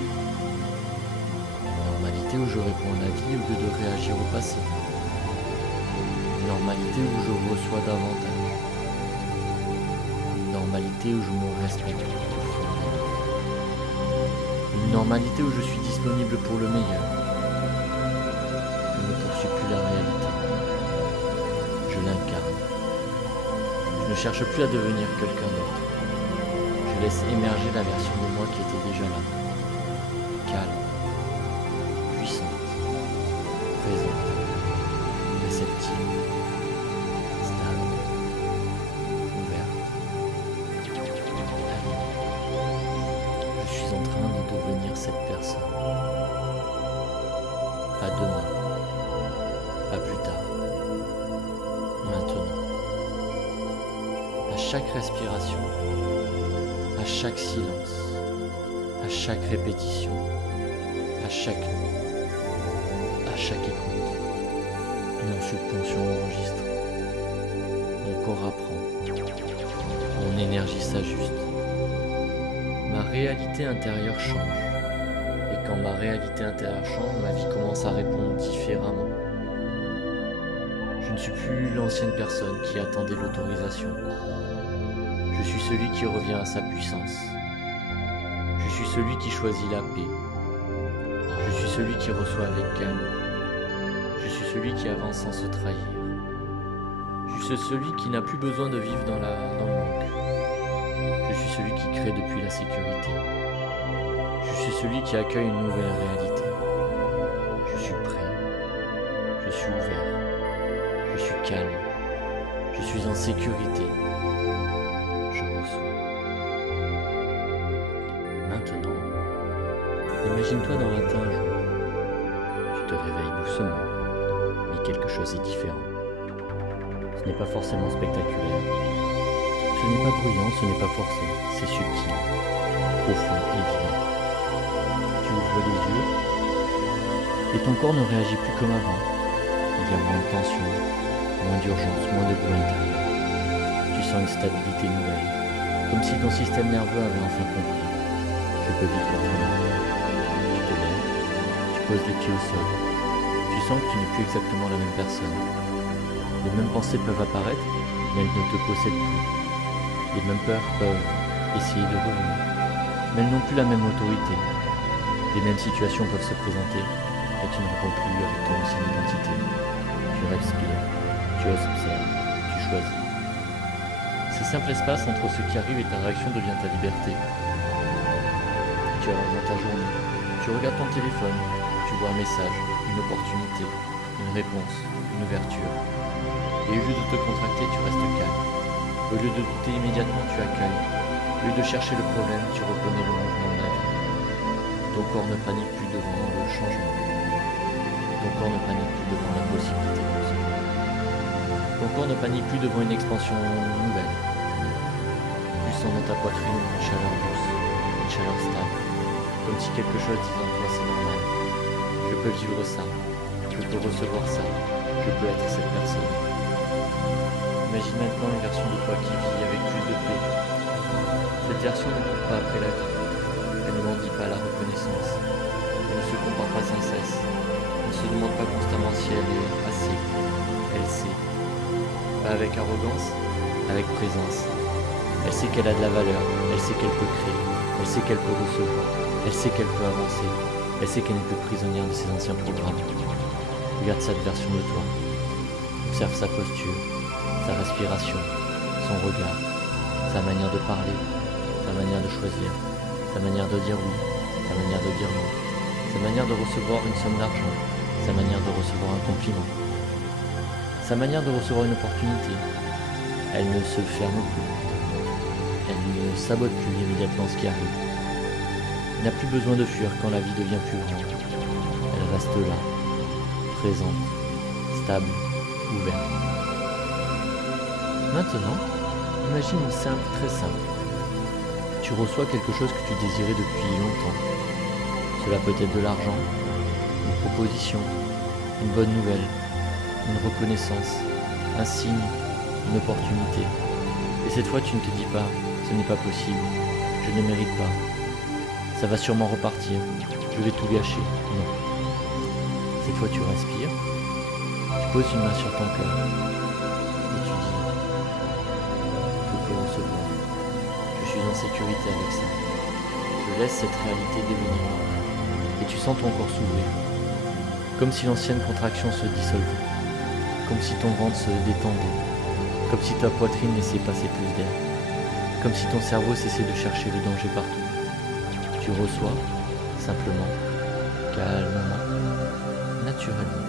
Une normalité où je réponds à la vie au lieu de réagir au passé. Une normalité où je reçois davantage. Une normalité où je me respecte profondément. Une normalité où je suis disponible pour le meilleur. Je ne poursuis plus la réalité. Je l'incarne. Je ne cherche plus à devenir quelqu'un d'autre. Je laisse émerger la version de moi qui était déjà là. Calme, puissante, présente, réceptive, stable, ouverte, alignée. Je suis en train de devenir cette personne. Pas demain, pas plus tard, maintenant. À chaque respiration, à chaque silence, à chaque répétition, à chaque nuit, à chaque écoute, mon subconscient enregistre, mon corps apprend, mon énergie s'ajuste, ma réalité intérieure change. Et quand ma réalité intérieure change, ma vie commence à répondre différemment. Je ne suis plus l'ancienne personne qui attendait l'autorisation. Je suis celui qui revient à sa puissance. Je suis celui qui choisit la paix. Je suis celui qui reçoit avec calme. Je suis celui qui avance sans se trahir. Je suis celui qui n'a plus besoin de vivre dans le manque. Je suis celui qui crée depuis la sécurité. Je suis celui qui accueille une nouvelle réalité. Je suis prêt. Je suis ouvert. Je suis calme. Je suis en sécurité. Je reçois. Maintenant, imagine-toi dans 21 jours. Tu te réveilles doucement, mais quelque chose est différent. Ce n'est pas forcément spectaculaire. Ce n'est pas bruyant, ce n'est pas forcé. C'est subtil, profond et vivant. Tu ouvres les yeux et ton corps ne réagit plus comme avant. Il y a moins de tension, moins d'urgence, moins de bruit intérieur. Tu sens une stabilité nouvelle, comme si ton système nerveux avait enfin compris. Je peux vivre autrement. Tu te lèves, tu poses les pieds au sol. Tu sens que tu n'es plus exactement la même personne. Les mêmes pensées peuvent apparaître, mais elles ne te possèdent plus. Les mêmes peurs peuvent essayer de revenir, mais elles n'ont plus la même autorité. Les mêmes situations peuvent se présenter, mais tu ne réponds plus avec ton ancienne identité. Tu respires, tu observes, tu choisis. Ce simple espace entre ce qui arrive et ta réaction devient ta liberté. Tu avances dans ta journée, tu regardes ton téléphone, tu vois un message, une opportunité, une réponse, une ouverture. Et au lieu de te contracter, tu restes calme. Au lieu de douter immédiatement, tu accueilles. Au lieu de chercher le problème, tu reconnais le mouvement de la vie. Ton corps ne panique plus devant le changement. Ton corps ne panique plus devant la possibilité de recevoir. Ton corps ne panique plus devant une expansion nouvelle. Tu sens dans ta poitrine une chaleur douce, une chaleur stable, comme si quelque chose disait en toi c'est normal. Je peux vivre ça, je peux recevoir ça, je peux être cette personne. Imagine maintenant une version de toi qui vit avec plus de paix. Cette version ne court pas après la vie, elle ne mendie pas la reconnaissance, elle ne se compare pas sans cesse, elle ne se demande pas constamment si elle est assez, elle sait. Pas avec arrogance, avec présence. Elle sait qu'elle a de la valeur, elle sait qu'elle peut créer, elle sait qu'elle peut recevoir, elle sait qu'elle peut avancer, elle sait qu'elle n'est plus prisonnière de ses anciens programmes. Regarde cette version de toi. Observe sa posture, sa respiration, son regard, sa manière de parler, sa manière de choisir, sa manière de dire oui, sa manière de dire non, sa manière de recevoir une somme d'argent, sa manière de recevoir un compliment, sa manière de recevoir une opportunité. Elle ne se ferme plus. Elle ne sabote plus immédiatement ce qui arrive. Elle n'a plus besoin de fuir quand la vie devient plus grande. Elle reste là, présente, stable, ouverte. Maintenant, imagine une simple, très simple. Tu reçois quelque chose que tu désirais depuis longtemps. Cela peut être de l'argent, une proposition, une bonne nouvelle, une reconnaissance, un signe, une opportunité. Et cette fois, tu ne te dis pas, ce n'est pas possible, je ne mérite pas. Ça va sûrement repartir, je vais tout gâcher. Non. Cette fois, tu respires, tu poses une main sur ton cœur et tu dis, je peux recevoir. Je suis en sécurité avec ça. Je laisse cette réalité devenir normale. Et tu sens ton corps s'ouvrir. Comme si l'ancienne contraction se dissolvait. Comme si ton ventre se détendait. Comme si ta poitrine laissait passer plus d'air. Comme si ton cerveau cessait de chercher le danger partout. Tu reçois, simplement, calmement, naturellement.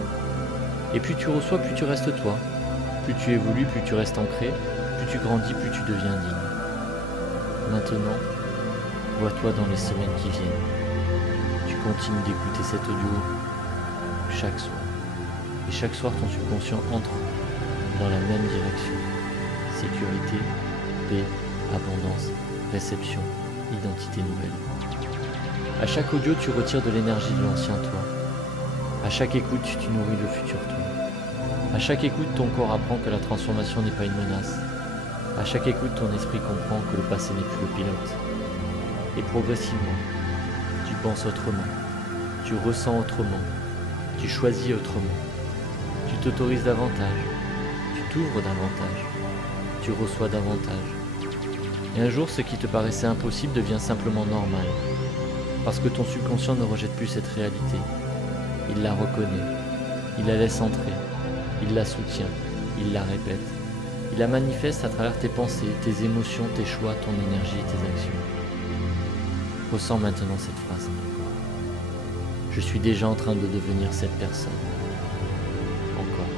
Et plus tu reçois, plus tu restes toi. Plus tu évolues, plus tu restes ancré. Plus tu grandis, plus tu deviens digne. Maintenant, vois-toi dans les semaines qui viennent. Tu continues d'écouter cet audio chaque soir. Et chaque soir, ton subconscient entre dans la même direction. Sécurité, paix, abondance, réception, identité nouvelle. À chaque audio, tu retires de l'énergie de l'ancien toi. À chaque écoute, tu nourris le futur toi. À chaque écoute, ton corps apprend que la transformation n'est pas une menace. À chaque écoute, ton esprit comprend que le passé n'est plus le pilote. Et progressivement, tu penses autrement, tu ressens autrement, tu choisis autrement, tu t'autorises davantage, tu t'ouvres davantage, tu reçois davantage. Et un jour, ce qui te paraissait impossible devient simplement normal, parce que ton subconscient ne rejette plus cette réalité. Il la reconnaît, il la laisse entrer, il la soutient, il la répète. Il la manifeste à travers tes pensées, tes émotions, tes choix, ton énergie et tes actions. Ressens maintenant cette phrase. Je suis déjà en train de devenir cette personne. Encore.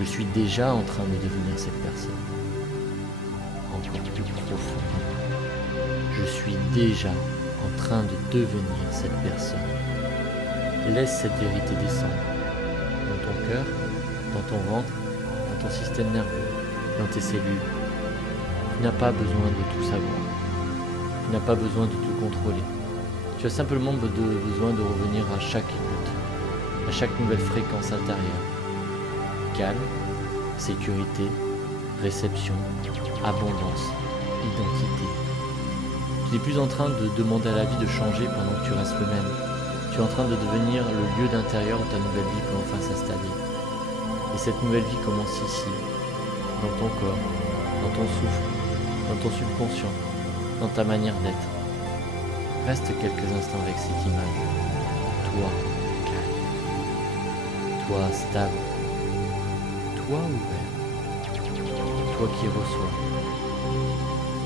Je suis déjà en train de devenir cette personne. Encore plus profond. Je suis déjà en train de devenir cette personne. Laisse cette vérité descendre dans ton cœur, dans ton ventre, dans ton système nerveux, dans tes cellules. Tu n'as pas besoin de tout savoir. Tu n'as pas besoin de tout contrôler. Tu as simplement besoin de revenir à chaque écoute, à chaque nouvelle fréquence intérieure. Calme, sécurité, réception, abondance, identité. Tu n'es plus en train de demander à la vie de changer pendant que tu restes le même. Tu es en train de devenir le lieu d'intérieur où ta nouvelle vie peut enfin s'installer. Et cette nouvelle vie commence ici, dans ton corps, dans ton souffle, dans ton subconscient, dans ta manière d'être. Reste quelques instants avec cette image. Toi, calme. Toi, stable. Toi, ouvert. Toi qui reçois.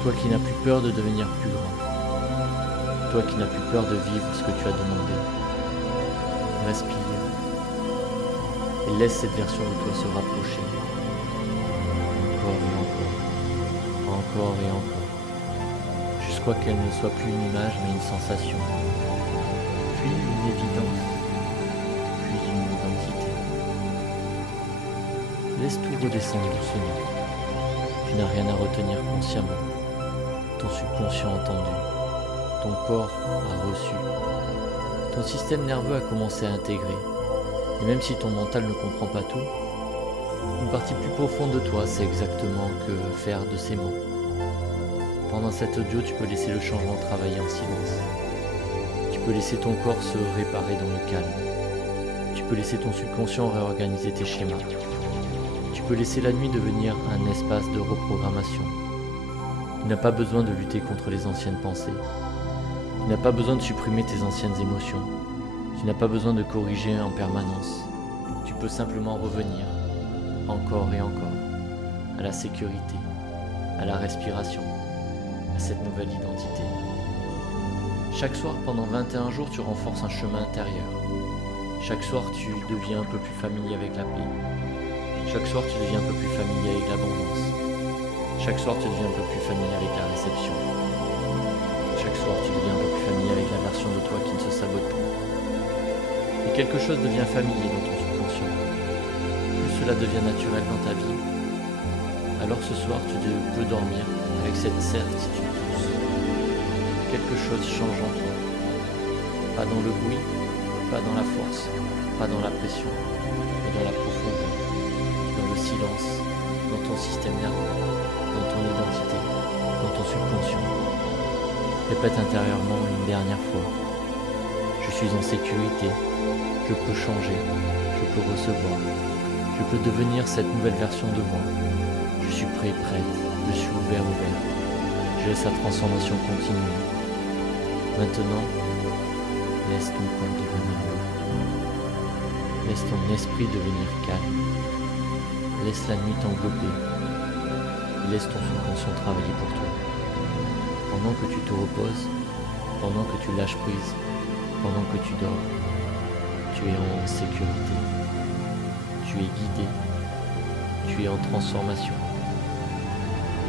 Toi qui n'as plus peur de devenir plus grand. Toi qui n'as plus peur de vivre ce que tu as demandé. Respire. Et laisse cette version de toi se rapprocher. Encore et encore. Encore et encore. Jusqu'à qu'elle ne soit plus une image mais une sensation. Puis une évidence. Puis une identité. Laisse tout redescendre doucement. Tu n'as rien à retenir consciemment. Ton subconscient a entendu. Ton corps a reçu. Ton système nerveux a commencé à intégrer. Et même si ton mental ne comprend pas tout, une partie plus profonde de toi sait exactement que faire de ces mots. Pendant cet audio, tu peux laisser le changement travailler en silence. Tu peux laisser ton corps se réparer dans le calme. Tu peux laisser ton subconscient réorganiser tes schémas. Tu peux laisser la nuit devenir un espace de reprogrammation. Tu n'as pas besoin de lutter contre les anciennes pensées. Tu n'as pas besoin de supprimer tes anciennes émotions. Tu n'as pas besoin de corriger en permanence. Tu peux simplement revenir, encore et encore, à la sécurité, à la respiration, à cette nouvelle identité. Chaque soir, pendant 21 jours, tu renforces un chemin intérieur. Chaque soir, tu deviens un peu plus familier avec la paix. Chaque soir, tu deviens un peu plus familier avec l'abondance. Chaque soir, tu deviens un peu plus familier avec la réception. Chaque soir, tu deviens un peu plus familier avec la version de toi qui ne se sabote plus. Et quelque chose devient familier dans ton subconscient. Plus cela devient naturel dans ta vie, alors ce soir, tu peux dormir avec cette certitude douce. Quelque chose change en toi. Pas dans le bruit, pas dans la force, pas dans la pression, mais dans la profondeur, dans le silence, dans ton système nerveux, dans ton identité, dans ton subconscient. Répète intérieurement une dernière fois. Je suis en sécurité, je peux changer, je peux recevoir, je peux devenir cette nouvelle version de moi. Je suis prêt, prête, je suis ouvert. Je laisse la transformation continuer. Maintenant, laisse ton corps devenir lourd. Laisse ton esprit devenir calme. Laisse la nuit t'envelopper. Laisse ton subconscient travailler pour toi. Pendant que tu te reposes, pendant que tu lâches prise, pendant que tu dors, tu es en sécurité. Tu es guidé. Tu es en transformation.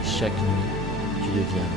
Et chaque nuit, tu deviens